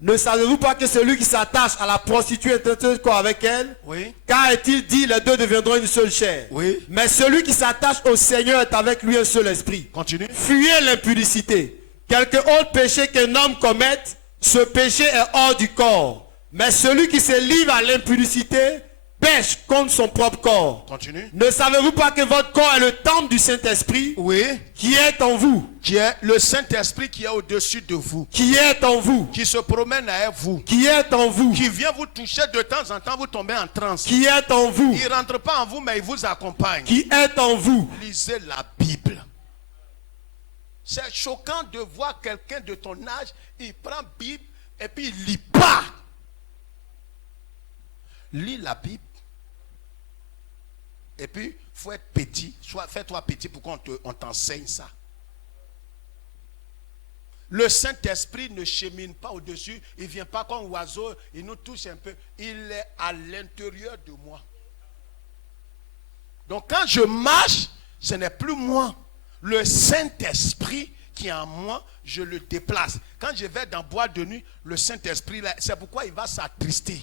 Ne savez-vous pas que celui qui s'attache à la prostituée est un seul corps avec elle? Oui. Car est-il dit, les deux deviendront une seule chair. Oui. Mais celui qui s'attache au Seigneur est avec lui un seul esprit. Continue. Fuyez l'impudicité. Quelque autre péché qu'un homme commette, ce péché est hors du corps. Mais celui qui se livre à l'impudicité pêche contre son propre corps. Continue. Ne savez-vous pas que votre corps est le temple du Saint-Esprit Oui. qui est en vous? Qui est le Saint-Esprit qui est au-dessus de vous. Qui est en vous? Qui se promène avec vous. Qui est en vous? Qui vient vous toucher de temps en temps, vous tombez en transe. Qui est en vous? Il ne rentre pas en vous, mais il vous accompagne. Qui est en vous? Lisez la Bible. C'est choquant de voir quelqu'un de ton âge, il prend Bible et puis il ne lit pas. Lis la Bible. Et puis, il faut être petit. Soit fais-toi petit pour qu'on t'enseigne ça. Le Saint-Esprit ne chemine pas au-dessus. Il ne vient pas comme oiseau. Il nous touche un peu. Il est à l'intérieur de moi. Donc, quand je marche, ce n'est plus moi. Le Saint-Esprit qui est en moi, je le déplace. Quand je vais dans boîte de nuit, le Saint-Esprit, c'est pourquoi il va s'attrister.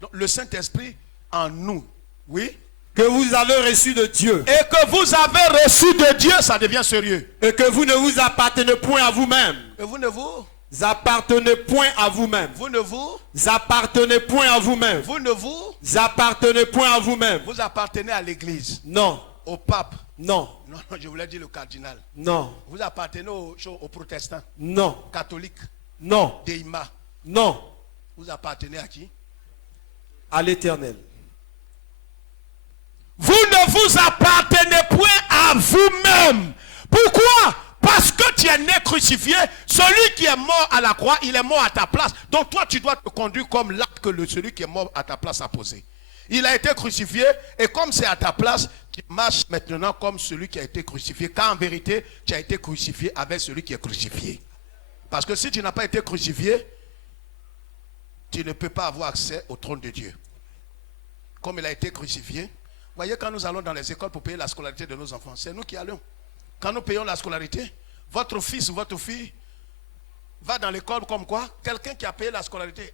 Donc, le Saint-Esprit en nous, oui, que vous avez reçu de Dieu. et que vous avez reçu de Dieu, ça devient sérieux. Et que vous ne vous appartenez point à vous-même. Et vous ne vous Appartenez point à vous-même. Vous ne vous Appartenez point à vous-même. Vous ne vous Appartenez point à vous-même. Vous appartenez à l'église, Non, au pape. non, Non, je voulais dire le cardinal. non, Vous appartenez aux protestants, non, catholiques, non, Deima. non, Vous appartenez à qui? à l'Éternel. Vous ne vous appartenez point à vous-même. Pourquoi? Parce que tu es né crucifié. Celui qui est mort à la croix, il est mort à ta place. Donc toi, tu dois te conduire comme l'acte que celui qui est mort à ta place a posé. Il a été crucifié et comme c'est à ta place, tu marches maintenant comme celui qui a été crucifié. Car en vérité, tu as été crucifié avec celui qui est crucifié. Parce que si tu n'as pas été crucifié, tu ne peux pas avoir accès au trône de Dieu. Comme il a été crucifié. Voyez, quand nous allons dans les écoles pour payer la scolarité de nos enfants, c'est nous qui allons. Quand nous payons la scolarité, votre fils ou votre fille va dans l'école comme quoi? Quelqu'un qui a payé la scolarité.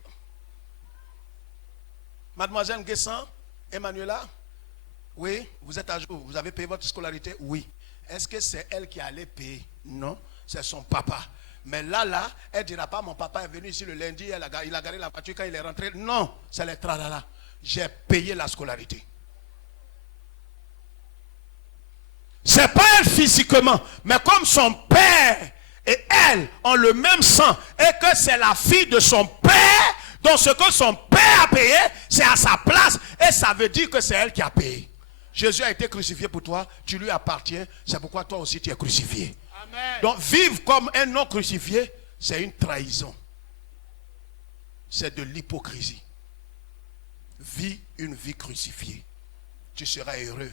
Mademoiselle Guessan, Emmanuela, oui, vous êtes à jour, vous avez payé votre scolarité? Oui. Est-ce que c'est elle qui allait payer? Non, c'est son papa. Mais là, elle ne dira pas, mon papa est venu ici le lundi, il a garé la voiture quand il est rentré. Non, c'est les tralala. J'ai payé la scolarité. C'est pas elle physiquement, mais comme son père et elle ont le même sang et que c'est la fille de son père, donc ce que son père a payé, c'est à sa place et ça veut dire que c'est elle qui a payé. Jésus a été crucifié pour toi, tu lui appartiens, c'est pourquoi toi aussi tu es crucifié. Amen. Donc vivre comme un non crucifié, c'est une trahison. C'est de l'hypocrisie. Vis une vie crucifiée. Tu seras heureux,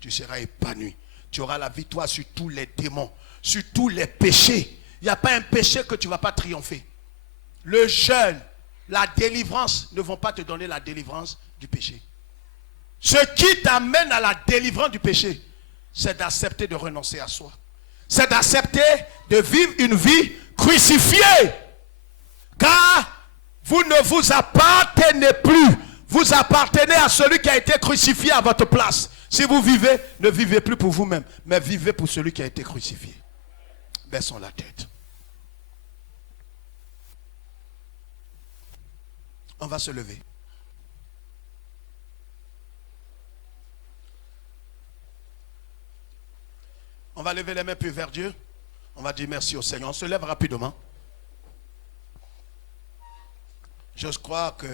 tu seras épanoui. Tu auras la victoire sur tous les démons, sur tous les péchés. Il n'y a pas un péché que tu ne vas pas triompher. Le jeûne, la délivrance ne vont pas te donner la délivrance du péché. Ce qui t'amène à la délivrance du péché, c'est d'accepter de renoncer à soi. C'est d'accepter de vivre une vie crucifiée. Car vous ne vous appartenez plus. Vous appartenez à celui qui a été crucifié à votre place. Si vous vivez, ne vivez plus pour vous-même, mais vivez pour celui qui a été crucifié. Baissons la tête. On va se lever. On va lever les mains puis vers Dieu. On va dire merci au Seigneur. On se lève rapidement. Je crois que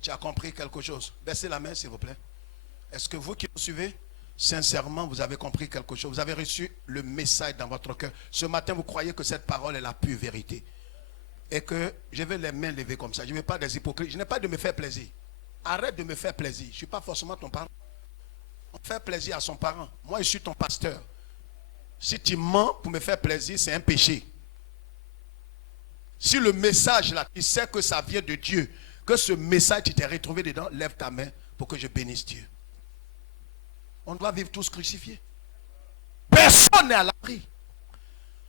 tu as compris quelque chose. Baissez la main, s'il vous plaît. Est-ce que vous qui nous suivez, sincèrement, vous avez compris quelque chose? Vous avez reçu le message dans votre cœur. Ce matin, vous croyez que cette parole est la pure vérité. Et que je vais les mains levées comme ça. Je ne veux pas des hypocrites. Je n'ai pas de me faire plaisir. Arrête de me faire plaisir. Je ne suis pas forcément ton parent. On fait plaisir à son parent. Moi, je suis ton pasteur. Si tu mens pour me faire plaisir, c'est un péché. Si le message là, tu sais que ça vient de Dieu, que ce message, tu t'es retrouvé dedans, lève ta main pour que je bénisse Dieu. On doit vivre tous crucifiés. Personne n'est à l'abri.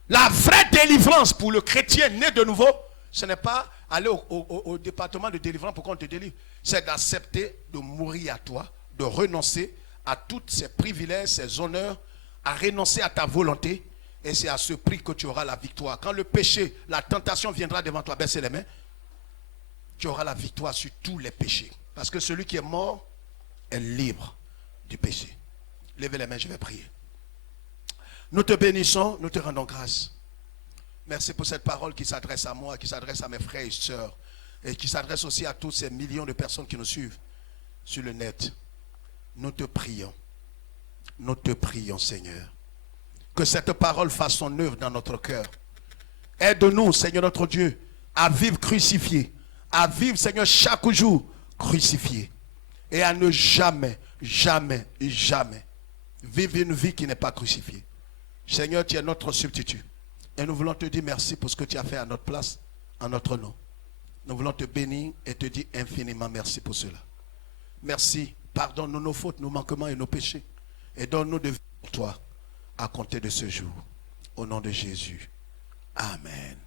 La vraie délivrance pour le chrétien né de nouveau, ce n'est pas aller au département de délivrance pour qu'on te délivre. C'est d'accepter de mourir à toi, de renoncer à tous ces privilèges, ces honneurs, à renoncer à ta volonté. Et c'est à ce prix que tu auras la victoire. Quand le péché, la tentation viendra devant toi, baissez les mains, tu auras la victoire sur tous les péchés. Parce que celui qui est mort est libre du péché. Levez les mains, je vais prier. Nous te bénissons, nous te rendons grâce. Merci pour cette parole qui s'adresse à moi, qui s'adresse à mes frères et sœurs, et qui s'adresse aussi à tous ces millions de personnes qui nous suivent sur le net. Nous te prions, Seigneur, que cette parole fasse son œuvre dans notre cœur. Aide-nous, Seigneur notre Dieu, à vivre crucifié, à vivre, Seigneur, chaque jour crucifié, et à ne jamais, jamais, jamais vivre une vie qui n'est pas crucifiée. Seigneur, tu es notre substitut. Et nous voulons te dire merci pour ce que tu as fait à notre place, en notre nom. Nous voulons te bénir et te dire infiniment merci pour cela. Merci. Pardonne-nous nos fautes, nos manquements et nos péchés. Et donne-nous de vivre pour toi à compter de ce jour. Au nom de Jésus. Amen.